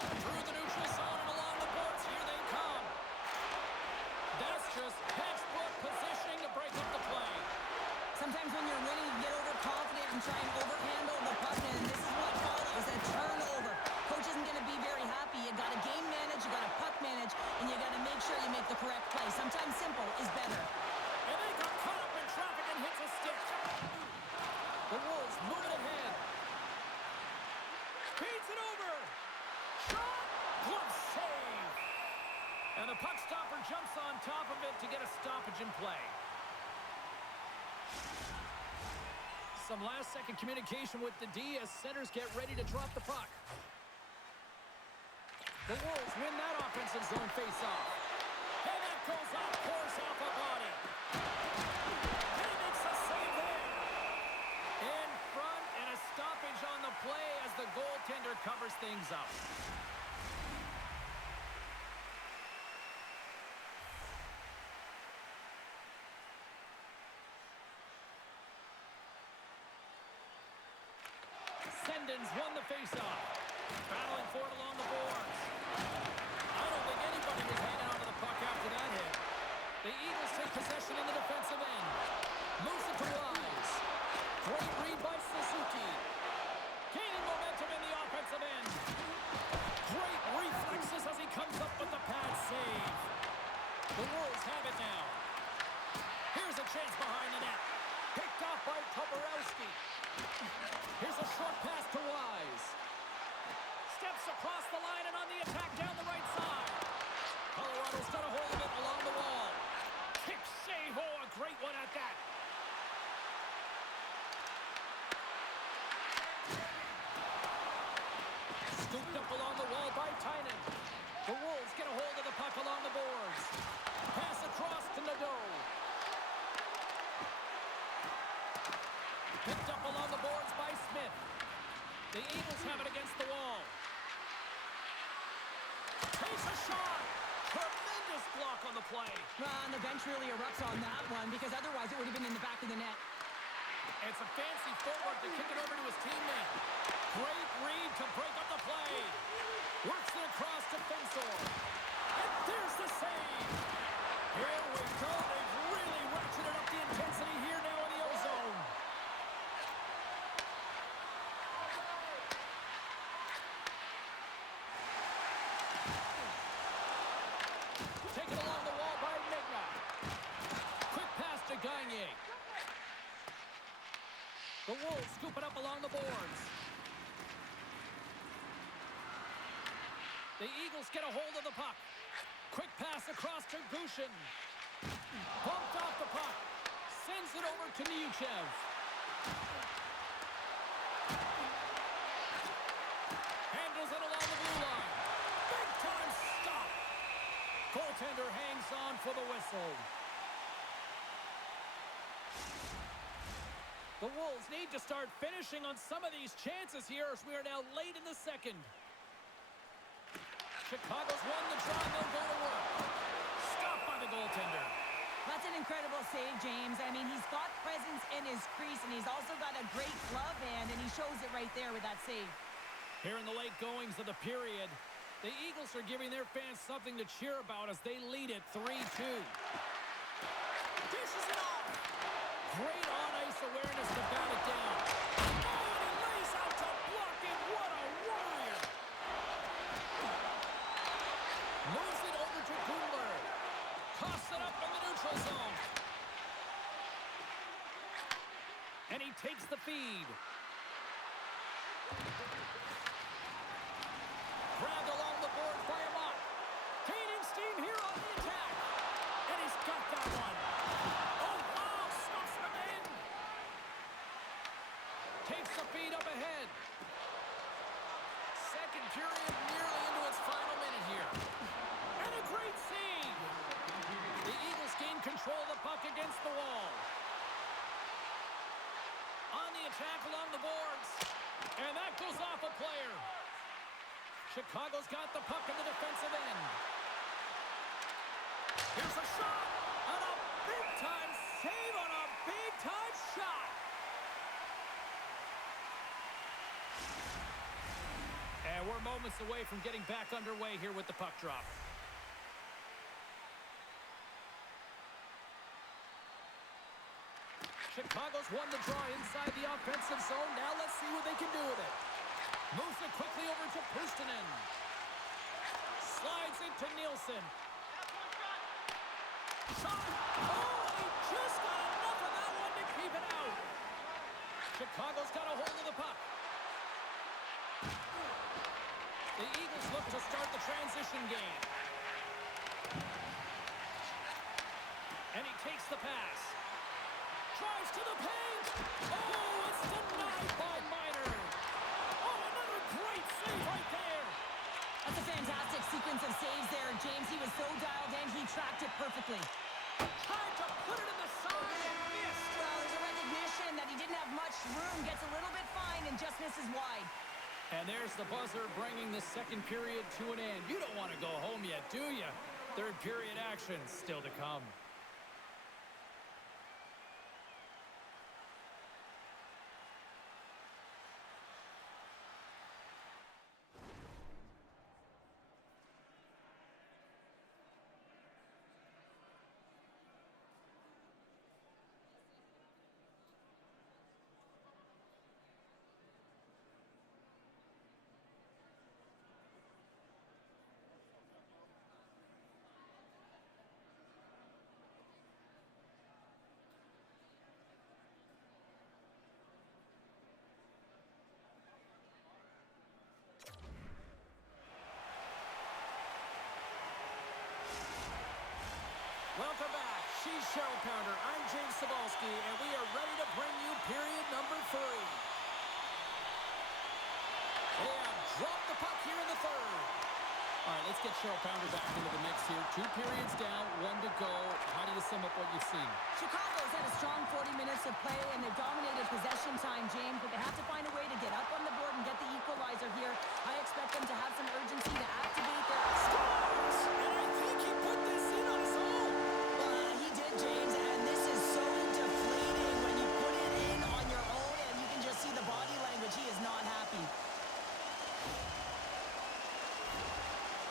Through the neutral zone and along the boards, here they come. That's just textbook positioning to break up the play. Sometimes when you're winning, you get overconfident and try and overhandle the puck, and this is what follows, a turnover. Coach isn't going to be very happy. You got to game manage, you got to puck manage, and you got to make sure you make the correct play. Sometimes simple is better. And they got caught up in traffic and hits a stick. The Wolves move it ahead. Feeds it over. Shot. Glove save. And the puck stopper jumps on top of it to get a stoppage in play. Some last-second communication with the D as centers get ready to drop the puck. The Wolves win that offensive zone face-off. And that goes off course off a body. And he makes a save there. In front and a stoppage on the play as the goaltender covers things up. faceoff. Battling for it along the boards. I don't think anybody was hanging on to the puck after that hit. The Eagles take possession in the defensive end. Moves it to Wise. Great read by Suzuki. Gaining momentum in the offensive end. Great reflexes as he comes up with the pad save. The Wolves have it now. Here's a chance behind the net. Picked off by Toporowski. Here's a short pass to Wise. Steps across the line and on the attack down the right side. Colorado's got a hold of it along the wall. Kick save. Oh, a great one at that. Scooped up along the wall by Tynan. The Wolves get a hold of the puck along the boards. Pass across to Nadeau. Picked up along the boards by Smith. The Eagles have it against the wall. Takes a shot. Tremendous block on the play. Well, and the bench really erupts on that one because otherwise it would have been in the back of the net. It's a fancy footwork to kick it over to his teammate. Great read to break up the play. Works it across to Fensor. And there's the save. Here we go. They've really ratcheted up the intensity here now in the O-zone. Taken along the wall by Megna. Quick pass to Gagne. The Wolves scoop it up along the boards. The Eagles get a hold of the puck. Quick pass across to Gushin. Bumped off the puck. Sends it over to Niuchev. Handles it along the blue line. Big time stop. Goaltender hangs on for the whistle. The Wolves need to start finishing on some of these chances here as we are now late in the second. Chicago's won the draw and they'll go to work. Stopped by the goaltender. That's an incredible save, James. I mean, he's got presence in his crease, and he's also got a great glove hand, and he shows it right there with that save. Here in the late goings of the period, the Eagles are giving their fans something to cheer about as they lead it 3-2. Dishes it off. Great on-ice awareness to bat it down. Oh, and he lays out to block it. What a warrior. Moves it over to Kundler. Toss it up in the neutral zone. And he takes the feed. Grabbed along the boards by Amat. Gaining steam here on the attack. And he's got that one. Oh, wow, stuffs him in. Takes the feed up ahead. Second period nearly into its final minute here. And a great save. The Eagles gain control of the puck against the wall. On the attack along the boards. And that goes off a player. Chicago's got the puck in the defensive end. Here's a shot. And a big-time save on a big-time shot. And we're moments away from getting back underway here with the puck drop. Chicago's won the draw inside the offensive zone. Now let's see what they can do with it. Moves it quickly over to Puustinen. Slides it to Nielsen. Shot! Oh, he just got enough of that one to keep it out. Chicago's got a hold of the puck. The Eagles look to start the transition game. And he takes the pass. Drives to the paint. Oh, it's denied by Miner. Oh, another great save right there. That's a fantastic sequence of saves there, James. He was so dialed in, he tracked it perfectly. Tried to put it in the side and missed. Well, there's a recognition that he didn't have much room, gets a little bit fine, and just misses wide. And there's the buzzer bringing the second period to an end. You don't want to go home yet, do you? Third period action still to come. Cheryl Pounder. I'm James Cebulski, and we are ready to bring you period number 3. They have dropped the puck here in the third. All right, let's get Cheryl Pounder back into the mix here. 2 periods down, 1 to go. How do you sum up what you've seen? Chicago's had a strong 40 minutes of play, and they've dominated possession time, James, but they have to find a way to get up on the board and get the equalizer here. I expect them to have some urgency to activate their... Scores! And I think he put this in on his own. He did, James, and this is so deflating when you put it in on your own, and you can just see the body language. He is not happy.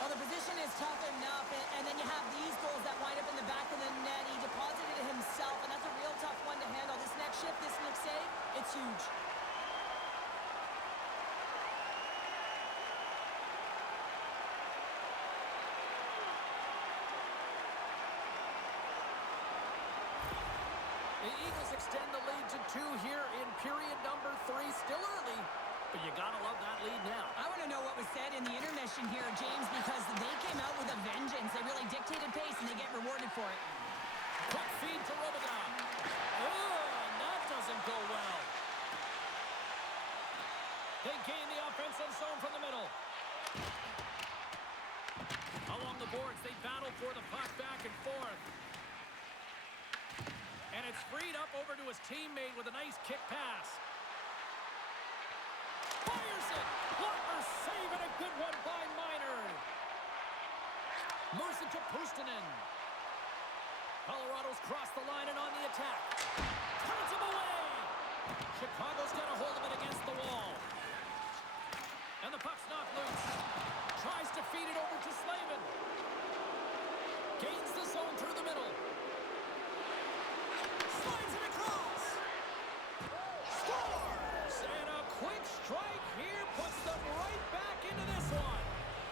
Well, the position is tough enough, and then you have these goals that wind up in the back of the net. He deposited it himself, and that's a real tough one to handle. This next shift, this next save, it's huge. The Eagles extend the lead to 2 here in period number 3. Still early, but you gotta love that lead now. I want to know what was said in the intermission here, James, because they came out with a vengeance. They really dictated pace, and they get rewarded for it. Quick feed to Robidas. Oh, and that doesn't go well. They gain the offensive zone from the middle. Along the boards, they battle for the puck back and forth. And it's freed up over to his teammate with a nice kick pass. Fires it! Blocker save, and a good one by Minor. Moves it to Puustinen. Colorado's crossed the line and on the attack. Turns him away! Chicago's got a hold of it against the wall. And the puck's knocked loose. Tries to feed it over to Slavin. Gains the zone through the middle. Slides it across. Scores! And a quick strike here puts them right back into this one.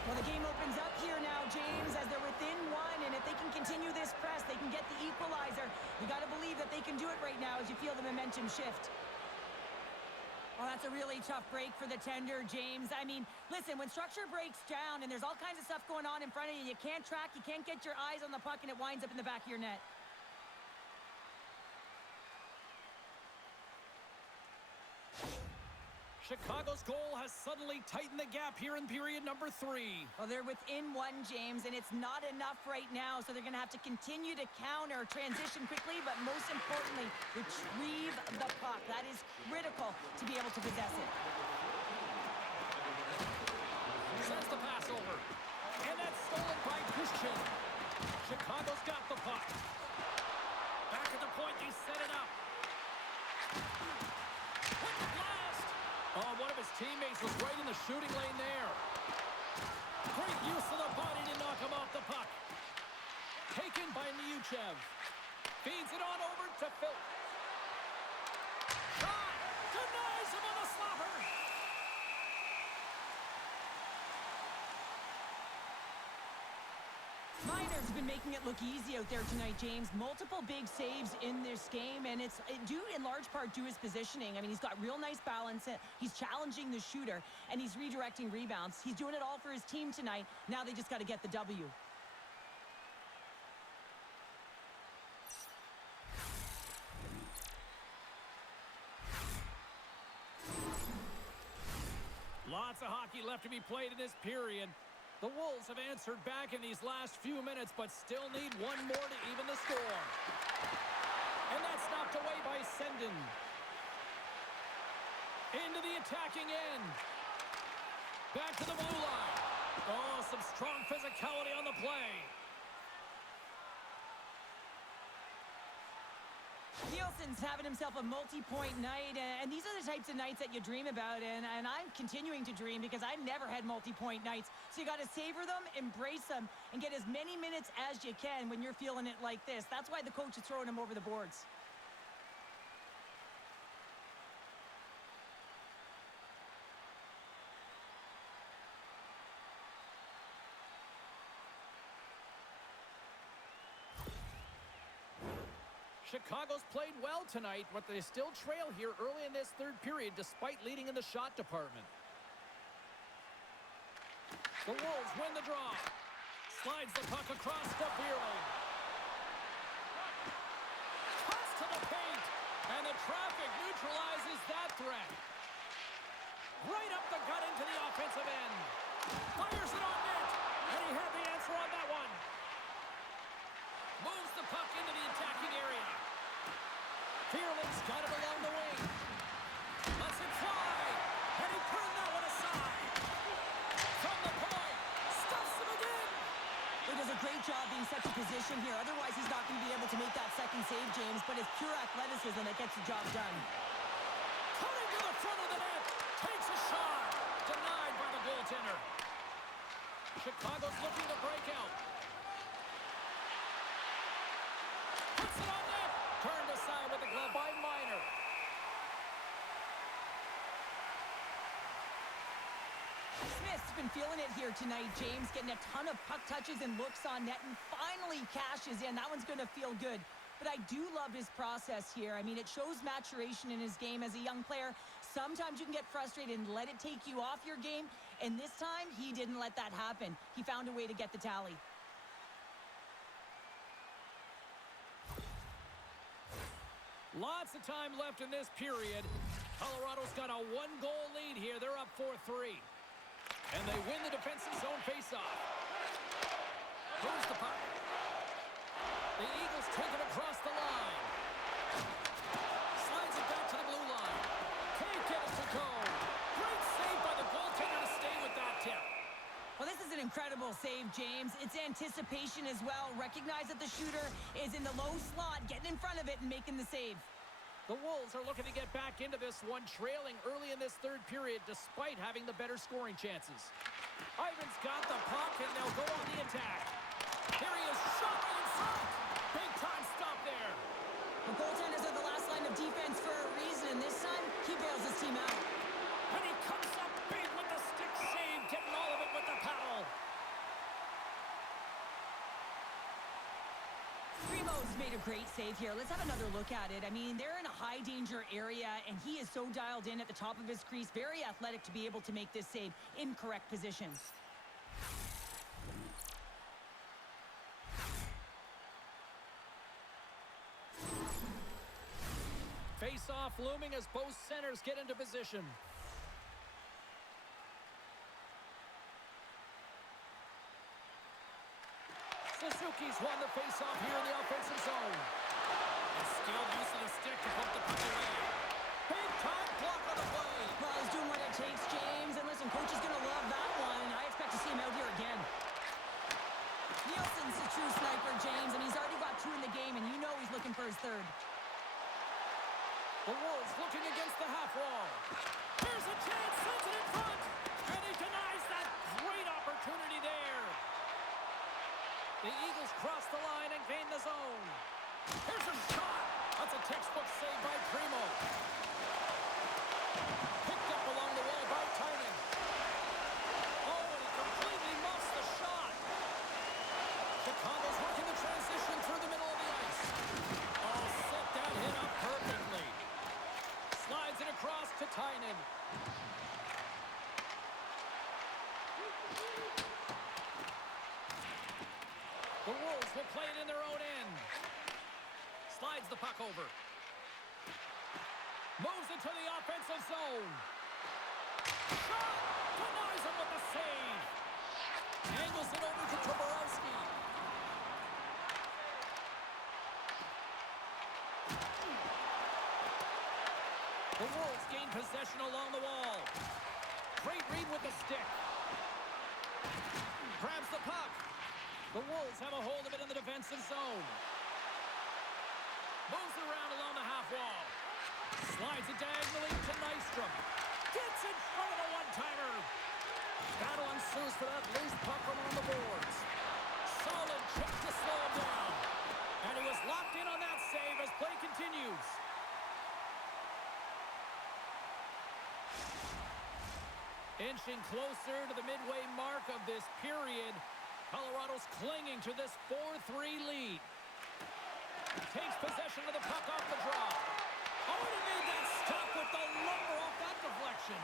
Well, the game opens up here now, James, as they're within 1, and if they can continue this press, they can get the equalizer. You got to believe that they can do it right now as you feel the momentum shift. Well, that's a really tough break for the tender, James. I mean, listen, when structure breaks down and there's all kinds of stuff going on in front of you, you can't track, you can't get your eyes on the puck, and it winds up in the back of your net. Chicago's goal has suddenly tightened the gap here in period number 3. Well, they're within 1, James, and it's not enough right now, so they're going to have to continue to counter, transition quickly, but most importantly, retrieve the puck. That is critical to be able to possess it. Sends the pass over. And that's stolen by Pushkin. Chicago's got the puck. Back at the point, they set it up. What a blast! Oh, one of his teammates was right in the shooting lane there. Great use of the body to knock him off the puck. Taken by Niuchev. Feeds it on over to Phil. Shot! Denies him on the slapper! Minor's been making it look easy out there tonight, James. Multiple big saves in this game, and it's due in large part to his positioning. I mean, he's got real nice balance. He's challenging the shooter, and he's redirecting rebounds. He's doing it all for his team tonight. Now they just got to get the W. Lots of hockey left to be played in this period. The Wolves have answered back in these last few minutes, but still need one more to even the score. And that's knocked away by Sendin. Into the attacking end. Back to the blue line. Oh, some strong physicality on the play. Nielsen's having himself a multi-point night, and these are the types of nights that you dream about, and I'm continuing to dream because I never had multi-point nights. So you got to savor them, embrace them, and get as many minutes as you can when you're feeling it like this. That's why the coach is throwing them over the boards. Chicago's played well tonight, but they still trail here early in this third period despite leading in the shot department. The Wolves win the draw. Slides the puck across to Beerling. traffic neutralizes that threat. Right up the gut into the offensive end. Fires it on net. And he had the answer on that one. Moves the puck into the attacking area. Fearless got it along the wing. Lets it fly. And he turned that one aside. From the point. Stuffs him again. He does a great job being such a position here. Otherwise, he's not going to be able to make that second save, James. But it's pure athleticism that gets the job done. Cutting to the front of the net. Takes a shot. Denied by the goaltender. Chicago's looking to break out. Puts it on net. Turned aside with the glove by Minor. Smith's been feeling it here tonight, James. Getting a ton of puck touches and looks on net and finally cashes in. That one's going to feel good. But I do love his process here. I mean, it shows maturation in his game as a young player. Sometimes you can get frustrated and let it take you off your game. And this time, he didn't let that happen. He found a way to get the tally. Lots of time left in this period. Colorado's got a one-goal lead here. They're up 4-3. And they win the defensive zone faceoff. Moves the puck. The Eagles take it across the line. Slides it back to the blue line. Can't get it to go. Great save by the goaltender to stay with that tip. Well, this is an incredible save, James. It's anticipation as well. Recognize that the shooter is in the low slot, getting in front of it and making the save. The Wolves are looking to get back into this one, trailing early in this third period despite having the better scoring chances. Ivan's got the puck, and they'll go on the attack. Here he is, shot right in front. Big time stop there. The goaltenders are the last line of defense for a reason. This time, he bails his team out. And he comes up big with the stick save, getting all of it with the paddle. Primo's made a great save here. Let's have another look at it. I mean, they're in a high danger area, and he is so dialed in at the top of his crease. Very athletic to be able to make this save in correct positions. Face-off looming as both centers get into position. Suzuki's won the face-off here in the offensive zone. And still using a stick to put the puck away. Big time block on the play. Well, he's doing what it takes, James. And listen, coach is going to love that one. I expect to see him out here again. Nielsen's a true sniper, James, and he's already got 2 in the game, and you know he's looking for his third. The Wolves looking against the half wall. Here's a chance, sends it in front. And he denies that great opportunity there. The Eagles cross the line and gain the zone. Here's a shot. That's a textbook save by Primo. Picked up along the wall by Tynan. Oh, and he completely muffs the shot. Chicago's working the transition through the middle of the ice. Oh, set that hit up perfectly. Slides it across to Tynan. The Wolves will play it in their own end. Slides the puck over. Moves it to the offensive zone. Shot! Denies him with the save. Angles it over to Toborowski. The Wolves gain possession along the wall. Great read with the stick. Grabs the puck. The Wolves have a hold of it in the defensive zone. Moves it around along the half wall. Slides it diagonally to Nystrom. Gets in front of the one-timer. Battle ensues for that loose puck along the boards. Solid check to slow him down. And he was locked in on that save as play continues. Inching closer to the midway mark of this period. Colorado's clinging to this 4-3 lead. Takes possession of the puck off the draw. Oh, and he made that stop with the lumber off that deflection.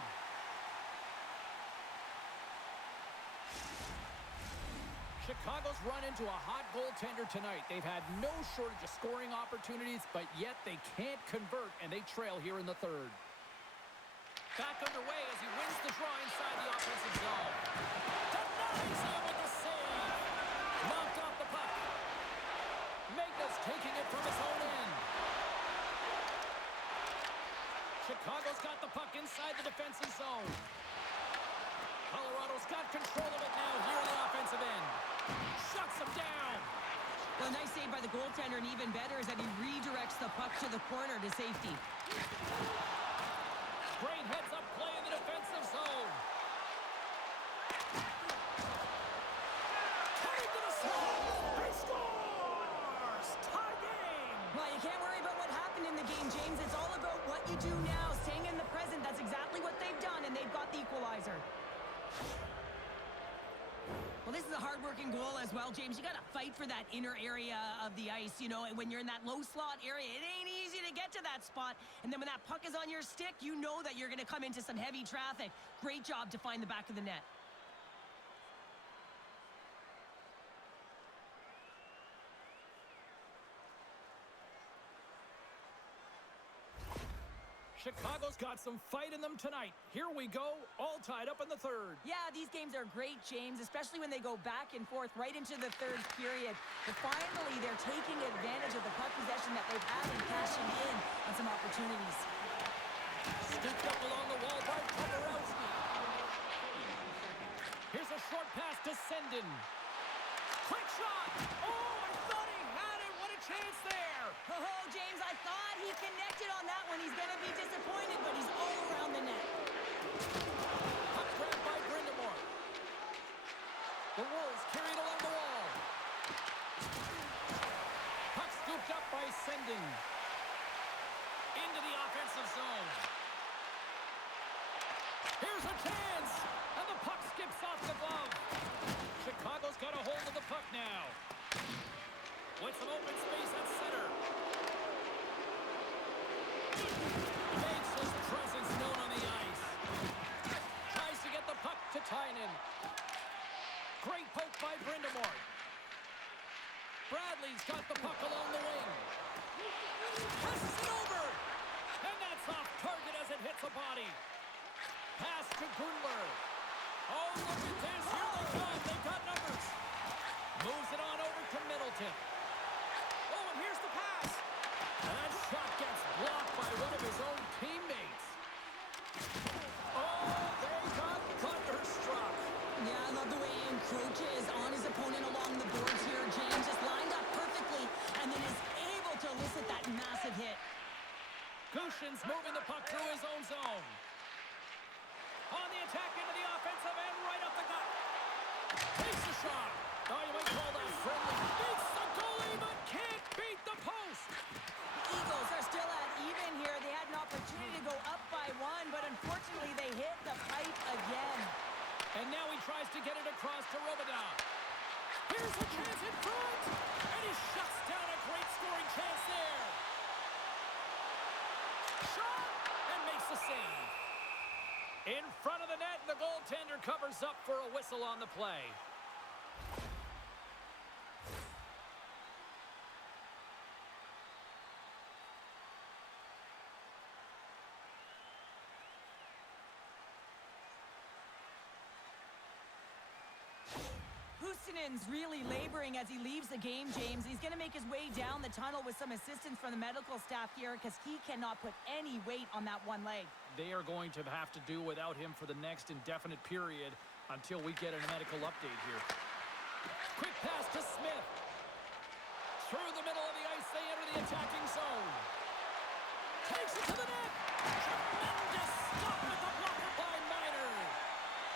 Chicago's run into a hot goaltender tonight. They've had no shortage of scoring opportunities, but yet they can't convert, and they trail here in the third. Back underway as he wins the draw inside the offensive zone. Denies him with the save. Knocked off the puck. Magnus taking it from his own end. Chicago's got the puck inside the defensive zone. Colorado's got control of it now here in the offensive end. Shuts him down. Well, nice save by the goaltender, and even better is that he redirects the puck to the corner to safety. Great heads-up play in the defensive zone. Coming to the zone. He scores! Tie game! Well, you can't worry about what happened in the game, James. It's all about what you do now, staying in the present. That's exactly what they've done, and they've got the equalizer. Well, this is a hard-working goal as well, James. You got to fight for that inner area of the ice, you know, and when you're in that low slot area, it ain't easy to get to that spot. And then when that puck is on your stick, you know that you're going to come into some heavy traffic. Great job to find the back of the net. Chicago's got some fight in them tonight. Here we go, all tied up in the third. Yeah, these games are great, James, especially when they go back and forth right into the third period. But finally, they're taking advantage of the puck possession that they've had and cashing in on some opportunities. Scooped up along the wall by Toporowski. Here's a short pass to Sendin. Quick shot! Oh, I thought he had it. What a chance there! Oh, James, I thought he connected on that one. He's going to be disappointed, but he's all around the net. Puck grabbed by Brindamore. The Wolves carried along the wall. Puck scooped up by Sendin. Into the offensive zone. Here's a chance! And the puck skips off the glove. Chicago's got a hold of the puck now. With some open space at center. Makes his presence known on the ice. Tries to get the puck to Tynan. Great poke by Brindamore. Bradley's got the puck along the wing. Passes it over. And that's off target as it hits a body. Pass to Gundler. Oh, look at this. Here they come. They've got numbers. Moves it on over to Middleton. Oh, and here's the pass. And that shot gets blocked by one of his own teammates. Oh, they got thunderstruck. Yeah, I love the way he encroaches on his opponent along the boards here. James just lined up perfectly and then is able to elicit that massive hit. Gushin's moving the puck through his own zone. On the attack into the offensive end, right up the gut. Takes the shot. Oh, you might call that friendly. Beats the goalie, but can't beat the post. The Eagles are still at even here. They had an opportunity to go up by one, but unfortunately they hit the pipe again. And now he tries to get it across to Robidas. Here's a chance in front. And he shuts down a great scoring chance there. Shot! And makes the save. In front of the net, and the goaltender covers up for a whistle on the play. Hustinen's really laboring as he leaves the game, James. He's going to make his way down the tunnel with some assistance from the medical staff here because he cannot put any weight on that one leg. They are going to have to do without him for the next indefinite period until we get a medical update here. Quick pass to Smith. Through the middle of the ice, they enter the attacking zone. Takes it to the net. Tremendous stop with the blocker by Miner.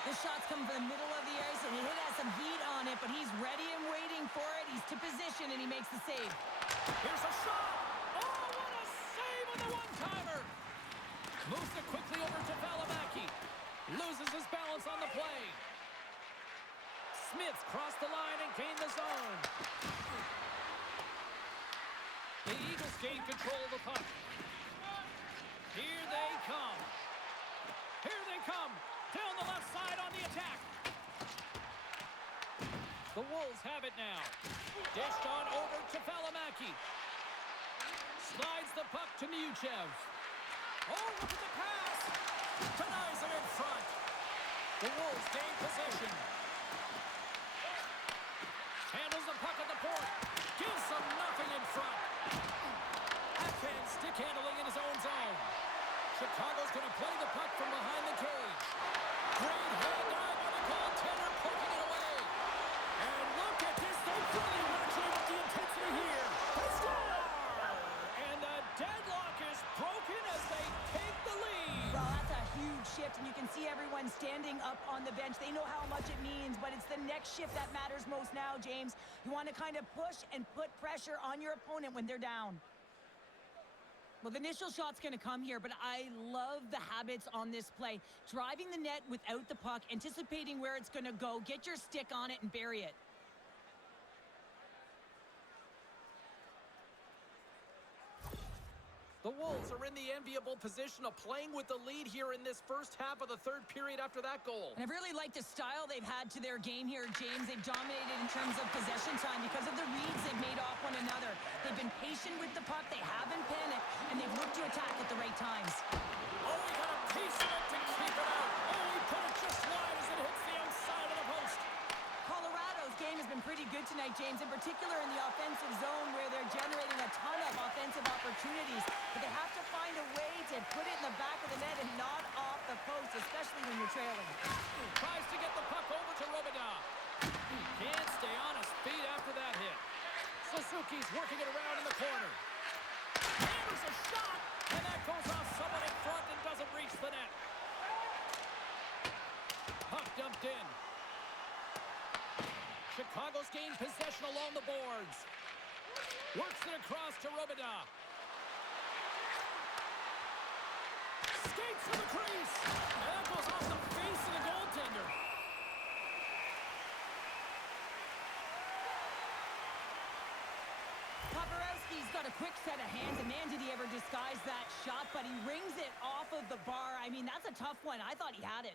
The shot's come from the middle of the ice, and it has some heat on it, but he's ready and waiting for it. He's to position, and he makes the save. Here's a shot. Oh, what a save on the one-timer. Moves it quickly over to Valimaki. Loses his balance on the play. Smith's crossed the line and gained the zone. The Eagles gain control of the puck. Here they come. Here they come. Down the left side on the attack. The Wolves have it now. Dished on over to Valimaki. Slides the puck to Neuchev. Oh, look at the pass. Denies him in front. The Wolves gain possession. Handles the puck at the point. Gives them nothing in front. Backhand stick handling in his own zone. Chicago's going to play the puck from behind the cage. Great hand dive by the goaltender, poking it away. And look at this. They really ratcheted up the intensity here. They score! And the deadlock is broken as they take the lead. Well, that's a huge shift, and you can see everyone standing up on the bench. They know how much it means, but it's the next shift that matters most now, James. You want to kind of push and put pressure on your opponent when they're down. Well, the initial shot's going to come here, but I love the habits on this play. Driving the net without the puck, anticipating where it's going to go, get your stick on it and bury it. The Wolves are in the enviable position of playing with the lead here in this first half of the third period after that goal. And I really like the style they've had to their game here, James. They've dominated in terms of possession time because of the reads they've made off one another. They've been patient with the puck, they haven't panicked, and they've looked to attack at the right times. Oh, he got a piece of it to keep it out. Oh, he put it just wide as it hits the outside of the post. Colorado's game has been pretty good tonight, James, in particular in the offensive zone where they're generating a ton of offensive opportunities. But they have to find a way to put it in the back of the net and not off the post, especially when you're trailing. Tries to get the puck over to Robida. Can't stay on his feet after that hit. Suzuki's working it around in the corner. Hammers a shot, and that goes off someone in front and doesn't reach the net. Puck dumped in. Chicago's gained possession along the boards. Works it across to Robida. Skates to the crease. And that goes off the face of the goaltender. Paparowski's got a quick set of hands, and man, did he ever disguise that shot, but he rings it off of the bar. I mean, that's a tough one. I thought he had it.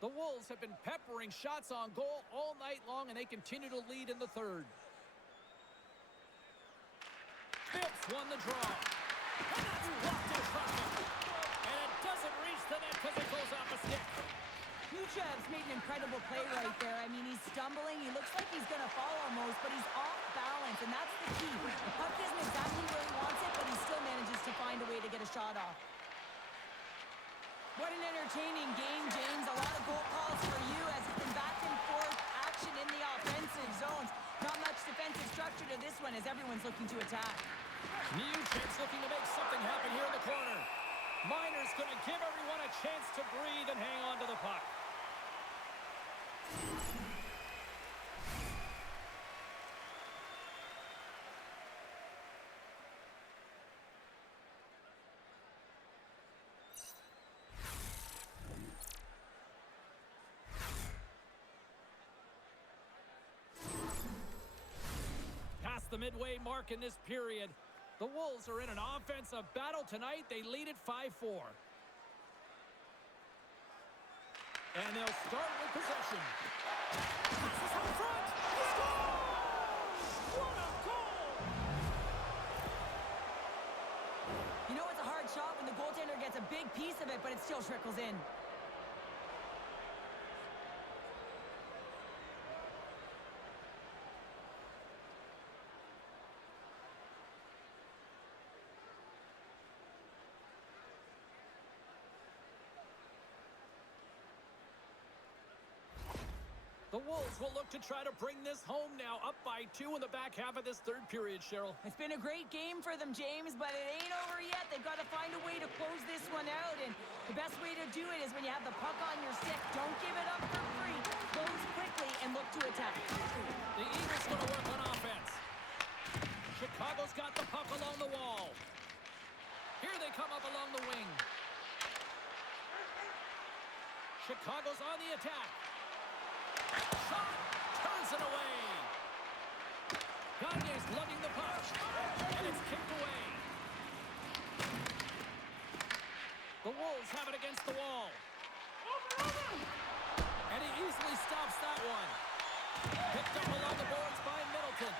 The Wolves have been peppering shots on goal all night long, and they continue to lead in the third. Phipps won the draw. And that's blocked in traffic. And it doesn't reach the net because it goes off a stick. Neuchev's made an incredible play right there. I mean, he's stumbling. He looks like he's going to fall almost, but he's off balance, and that's the key. The puck isn't exactly where he wants it, but he still manages to find a way to get a shot off. What an entertaining game, James. A lot of goal calls for you as it's been back and forth action in the offensive zones. Not much defensive structure to this one as everyone's looking to attack. Neuchev's looking to make something happen here in the corner. Miner's going to give everyone a chance to breathe and hang on to the puck. The midway mark in this period. The Wolves are in an offensive battle tonight. They lead it 5-4. And they'll start with possession. Passes out front. He scores! What a goal! You know it's a hard shot when the goaltender gets a big piece of it, but it still trickles in. The Wolves will look to try to bring this home now, up by 2 in the back half of this third period, Cheryl. It's been a great game for them, James, but it ain't over yet. They've got to find a way to close this one out, and the best way to do it is when you have the puck on your stick. Don't give it up for free. Close quickly and look to attack. The Eagles going to work on offense. Chicago's got the puck along the wall. Here they come up along the wing. Chicago's on the attack. Shot, turns it away. Gotta lugging the puck. And it's kicked away. The Wolves have it against the wall. And he easily stops that one. Picked up along the boards by Middleton.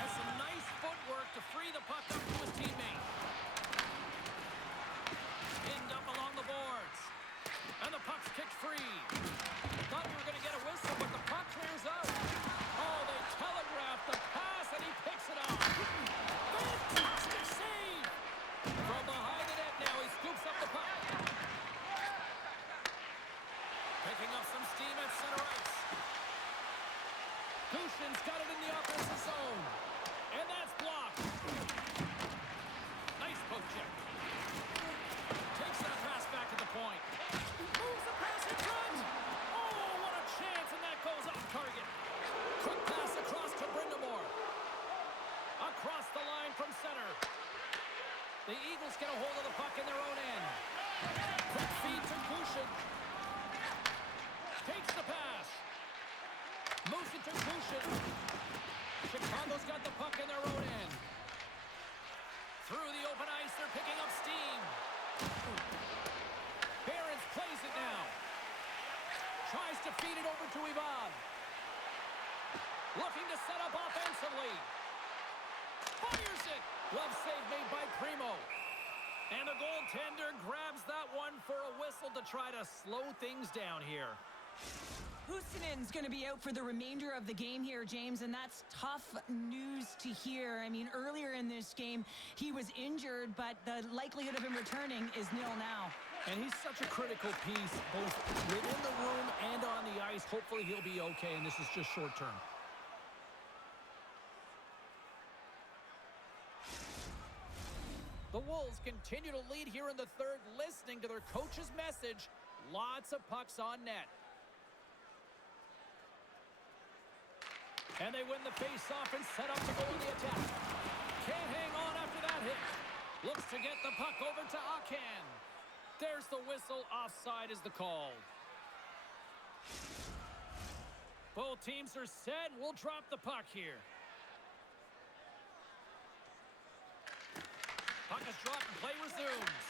Has some nice footwork to free the puck up to his teammate. Pinned up along the boards. And the puck's kicked free. Thought we were going to get a whistle, but the puck clears out. Oh, they telegraphed the pass, and he picks it up. Fantastic save! From behind the net now, he scoops up the puck. Picking up some steam at center ice. Kushin's got it in the offensive zone. And that's blocked. Nice poke check. Takes that pass back at the point. Moves the pass in front. Oh, what a chance, and that goes off target. Quick pass across to Brindamore. Across the line from center. The Eagles get a hold of the puck in their own end. Quick feed to Kushin. Takes the pass. Moves it to Kushin. Chicago's got the puck in their own end. Through the open ice, they're picking up steam. Barons plays it now. Tries to feed it over to Ivan. Looking to set up offensively. Fires it. Glove save made by Primo. And the goaltender grabs that one for a whistle to try to slow things down here. Hustinen's going to be out for the remainder of the game here, James, and that's tough news to hear. I mean, earlier in this game, he was injured, but the likelihood of him returning is nil now. And he's such a critical piece, both within the room and on the ice. Hopefully he'll be okay, and this is just short term. The Wolves continue to lead here in the third, listening to their coach's message. Lots of pucks on net. And they win the face-off and set up to go in the attack. Can't hang on after that hit. Looks to get the puck over to Akan. There's the whistle. Offside is the call. Both teams are set. We'll drop the puck here. Puck is dropped and play resumes.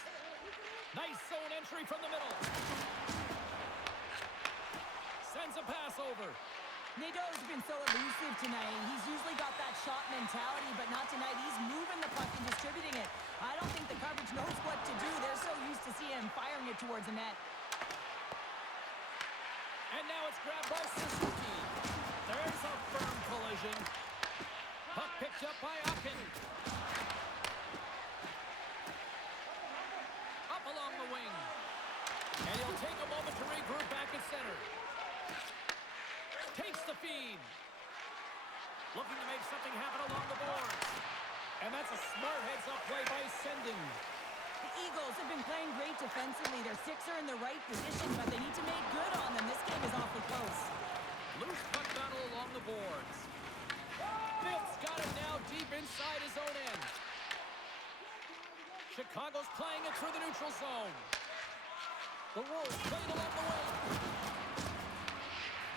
Nice zone entry from the middle. Sends a pass over. Nadeau's been so elusive tonight. He's usually got that shot mentality, but not tonight. He's moving the puck and distributing it. I don't think the coverage knows what to do. They're so used to seeing him firing it towards the net. And now it's grabbed by Suzuki. There's a firm collision. Puck picked up by Akan. Up along the wing. And he'll take a moment to regroup back at center. Takes the feed. Looking to make something happen along the boards. And that's a smart heads-up play by Sending. The Eagles have been playing great defensively. Their six are in the right position, but they need to make good on them. This game is awfully close. Loose puck battle along the boards. Fitz got it now deep inside his own end. Chicago's playing it through the neutral zone. The Wolves played along the wing.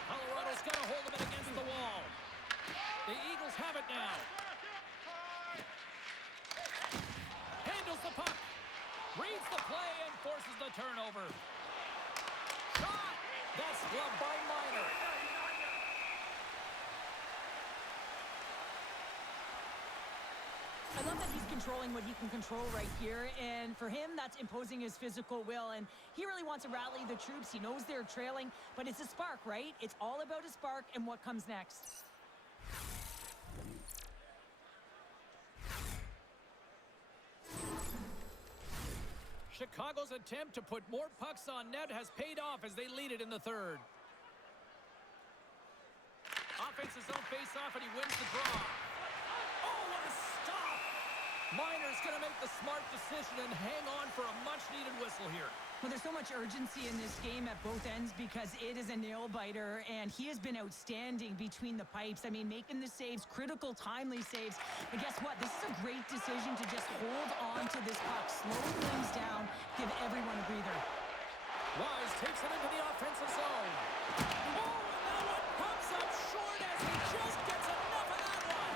Colorado's got a hold of it against the wall. The Eagles have it now. Handles the puck. Reads the play and forces the turnover. Shot! That's gloved by Miner. I love that he's controlling what he can control right here, and for him, that's imposing his physical will, and he really wants to rally the troops. He knows they're trailing, but it's a spark, right? It's all about a spark and what comes next. Chicago's attempt to put more pucks on net has paid off as they lead it in the third. Offensive zone face-off, and he wins the draw. Oh, what a stop! Miner's going to make the smart decision and hang on for a much-needed whistle here. Well, there's so much urgency in this game at both ends because it is a nail-biter, and he has been outstanding between the pipes. I mean, making the saves, critical, timely saves. But guess what? This is a great decision to just hold on to this puck, slow things down, give everyone a breather. Wise takes it into the offensive zone. Oh, and that one comes up short as he just gets enough of that one.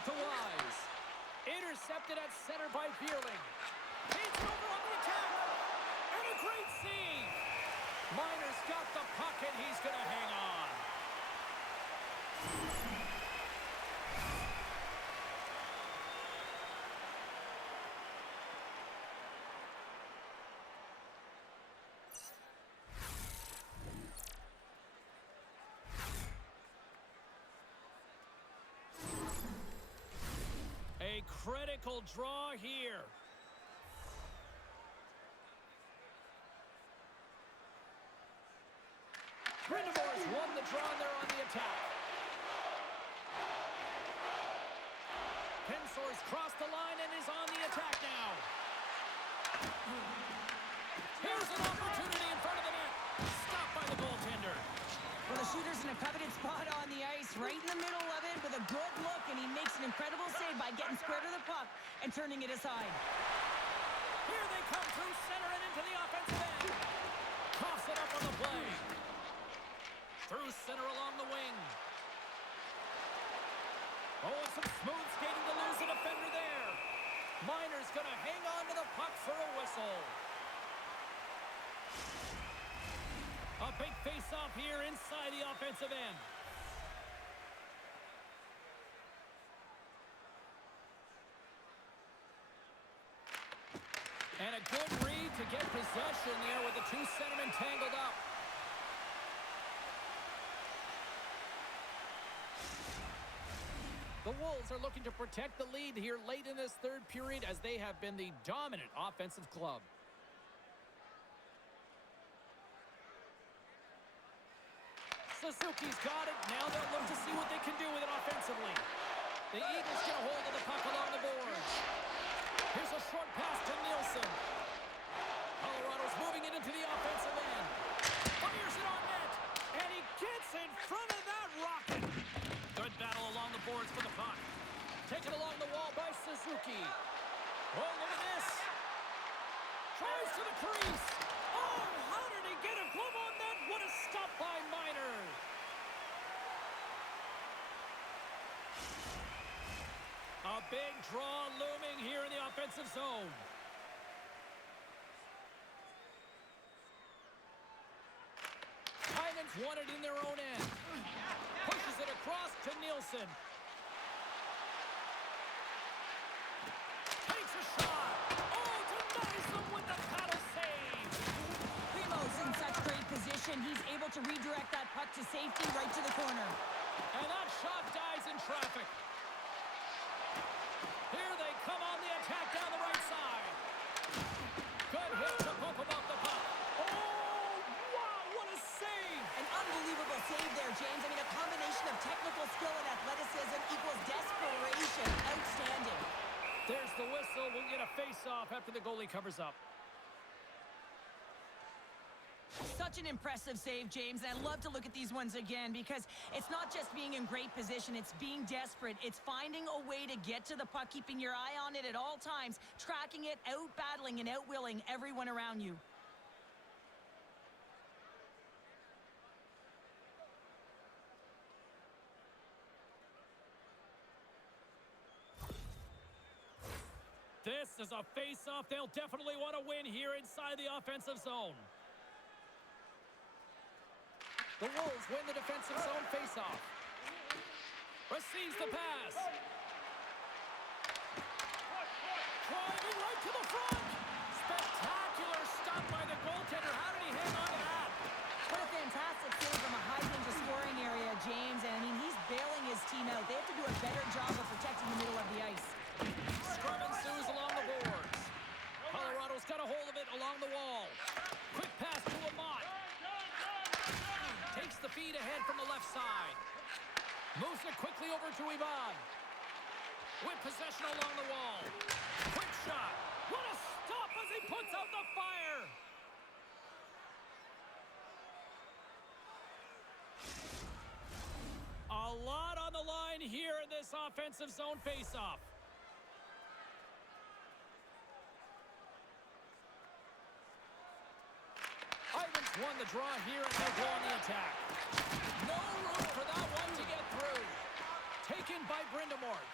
back to Wise. Intercepted at center by Bierling. He's over on the attack. And a great save. Miner's got the puck, and he's going to hang on. A critical draw here. Brindamore's won the draw, and they're on the attack. Pinsor's crossed the line and is on the attack now. Here's an opportunity in front of the net. Stopped by the goaltender. Well, the shooter's in a coveted spot on the ice, right in the middle of it with a good look, and he makes an incredible save by getting square to the puck and turning it aside. Here they come through center and into the offensive end. Coughs it up on the play. Through center along the wing. Oh, some smooth skating to lose a defender there. Miner's going to hang on to the puck for a whistle. A big face-off here inside the offensive end. And a good read to get possession there with the two centermen tangled up. The Wolves are looking to protect the lead here late in this third period as they have been the dominant offensive club. Suzuki's got it. Now they'll look to see what they can do with it offensively. The Eagles get a hold of the puck along the boards. Here's a short pass to Nielsen. Colorado's moving it into the offensive end. Fires it on net. And he gets in front of that rocket. Good battle along the boards for the puck. Taken along the wall by Suzuki. Oh, look at this. Tries to the crease. Oh, how did he get a glove on that? What a stop by Miner. A big draw looming here in the offensive zone. Hyman's won it in their own end. Pushes it across to Nielsen. Takes a shot. Oh, denies them with the paddle save. Primo's in such great position. He's able to redirect that puck to safety right to the corner. And that shot dies in traffic. Here they come on the attack down the right side. Good hit to bump him off the puck. Oh, wow, what a save. An unbelievable save there, James. I mean, a combination of technical skill and athleticism equals desperation. Outstanding. There's the whistle. We'll get a face-off after the goalie covers up. Such an impressive save, James, and I love to look at these ones again because it's not just being in great position, it's being desperate. It's finding a way to get to the puck, keeping your eye on it at all times, tracking it, out-battling and out-willing everyone around you. This is a face-off they'll definitely want to win here inside the offensive zone. The Wolves win the defensive zone face-off. Receives the pass. Driving right to the front. Spectacular stop by the goaltender. How did he hang on to that? What a fantastic save from a high-danger scoring area, James. And, I mean, he's bailing his team out. They have to do a better job of protecting the middle of the ice. Scrum ensues along the boards. Colorado's got a hold of it along the wall. Quick pass to Amott. Takes the feed ahead from the left side. Moves it quickly over to Ivan. With possession along the wall. Quick shot. What a stop as he puts out the fire. A lot on the line here in this offensive zone faceoff. Ivan's won the draw here and they go on the attack. No room for that one to get through. Taken by Brindamore.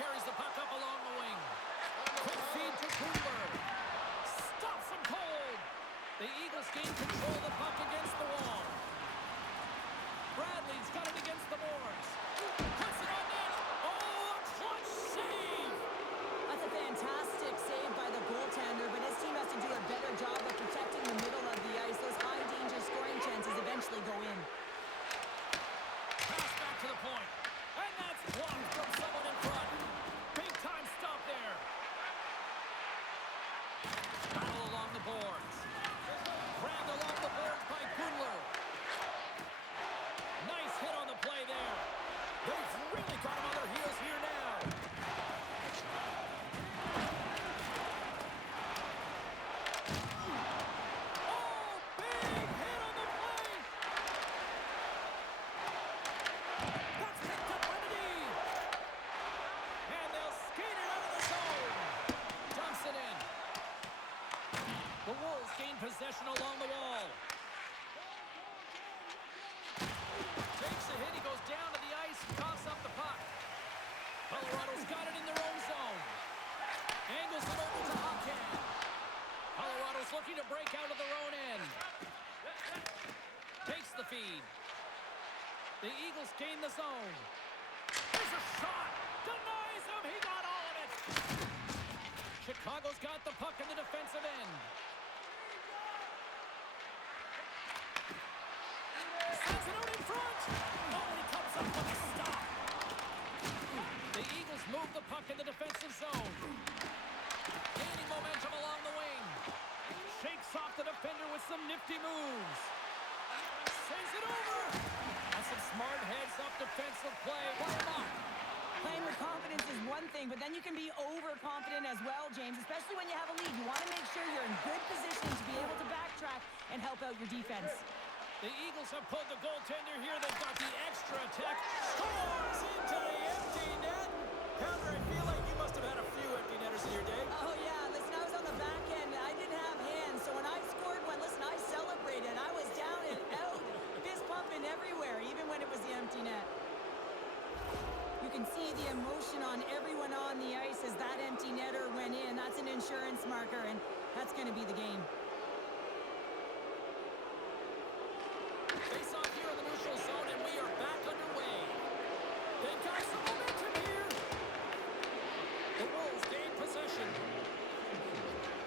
carries the puck up along the wing. Quick feed to Cooper. Stops him cold. The Eagles gain control of the puck against the wall. Bradley's got it against the boards. Puts it on net. Oh, a clutch save. That's a fantastic save by the goaltender, but his team has to do a better job of protecting the middle of the ice. Those high-danger scoring chances eventually go in. Pass back to the point. And that's blocked from someone in front. Big time stop there. Battle along the boards. Grabbed along the boards by Gunler. Nice hit on the play there. They've really got him on their heels here now. Oh, big hit on the play. That's picked up by the knee. And they'll skate it out of the zone. Dumps it in. The Wolves gain possession along the wall. Takes a hit. He goes down to the ice and coughs up the puck. Colorado's got it in their own zone. Angles it over to Hopkins. Colorado's looking to break out of their own end. Takes the feed. The Eagles gain the zone. There's a shot. Denies him. He got all of it. Chicago's got the puck in the defensive end. Sends it out in front. Oh, and he comes up with a stop. The Eagles move the puck in the defensive zone. Gaining momentum along the wing. Shakes off the defender with some nifty moves. Sends it over. That's some smart heads-up defensive play. Why not? Playing with confidence is one thing, but then you can be overconfident as well, James, especially when you have a lead. You want to make sure you're in good position to be able to backtrack and help out your defense. The Eagles have pulled the goaltender here. They've got the extra attack. Scores into the empty net. Counter, I feel like you must have had a few empty netters in your day. Oh, yeah. Listen, I was on the back end. I didn't have hands, so when I scored one, listen, I celebrated. I was down and out, fist pumping everywhere, even when it was the empty net. You can see the emotion on everyone on the ice as that empty netter went in. That's an insurance marker, and that's going to be the game. Face off here in the neutral zone, and we are back underway. They've got some momentum here. The Wolves gain possession.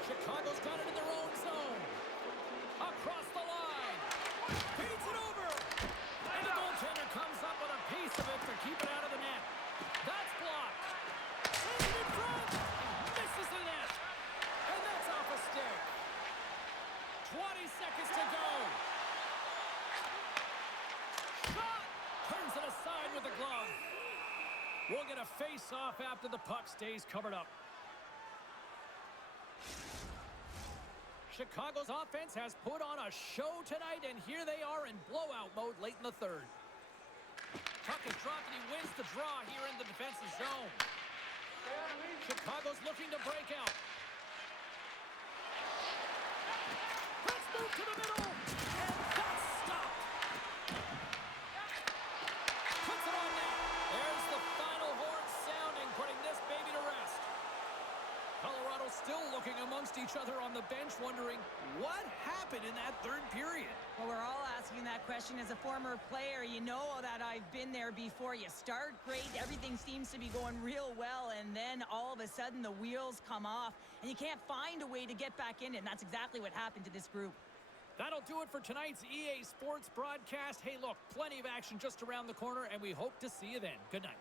Chicago's got it in their own zone. Across the line. Feeds it over. And the goaltender comes up with a piece of it to keep it out of the net. That's blocked. Sends it in front. Misses the net. And that's off a stick. 20 seconds to go. Shot! Turns it aside with the glove. We'll get a face-off after the puck stays covered up. Chicago's offense has put on a show tonight, and here they are in blowout mode late in the third. Puck is dropped, and he wins the draw here in the defensive zone. Chicago's looking to break out. Let's move to the middle, and that's stopped. Puts it on net. There's the final horn sounding, putting this baby to rest. Colorado still looking amongst each other on the bench, wondering what happened in that third period. Well, we're all asking that question as a former player. You know that I've been there before. You start great, everything seems to be going real well, and then all of a sudden the wheels come off, and you can't find a way to get back in it, and that's exactly what happened to this group. That'll do it for tonight's EA Sports broadcast. Hey, look, plenty of action just around the corner, and we hope to see you then. Good night.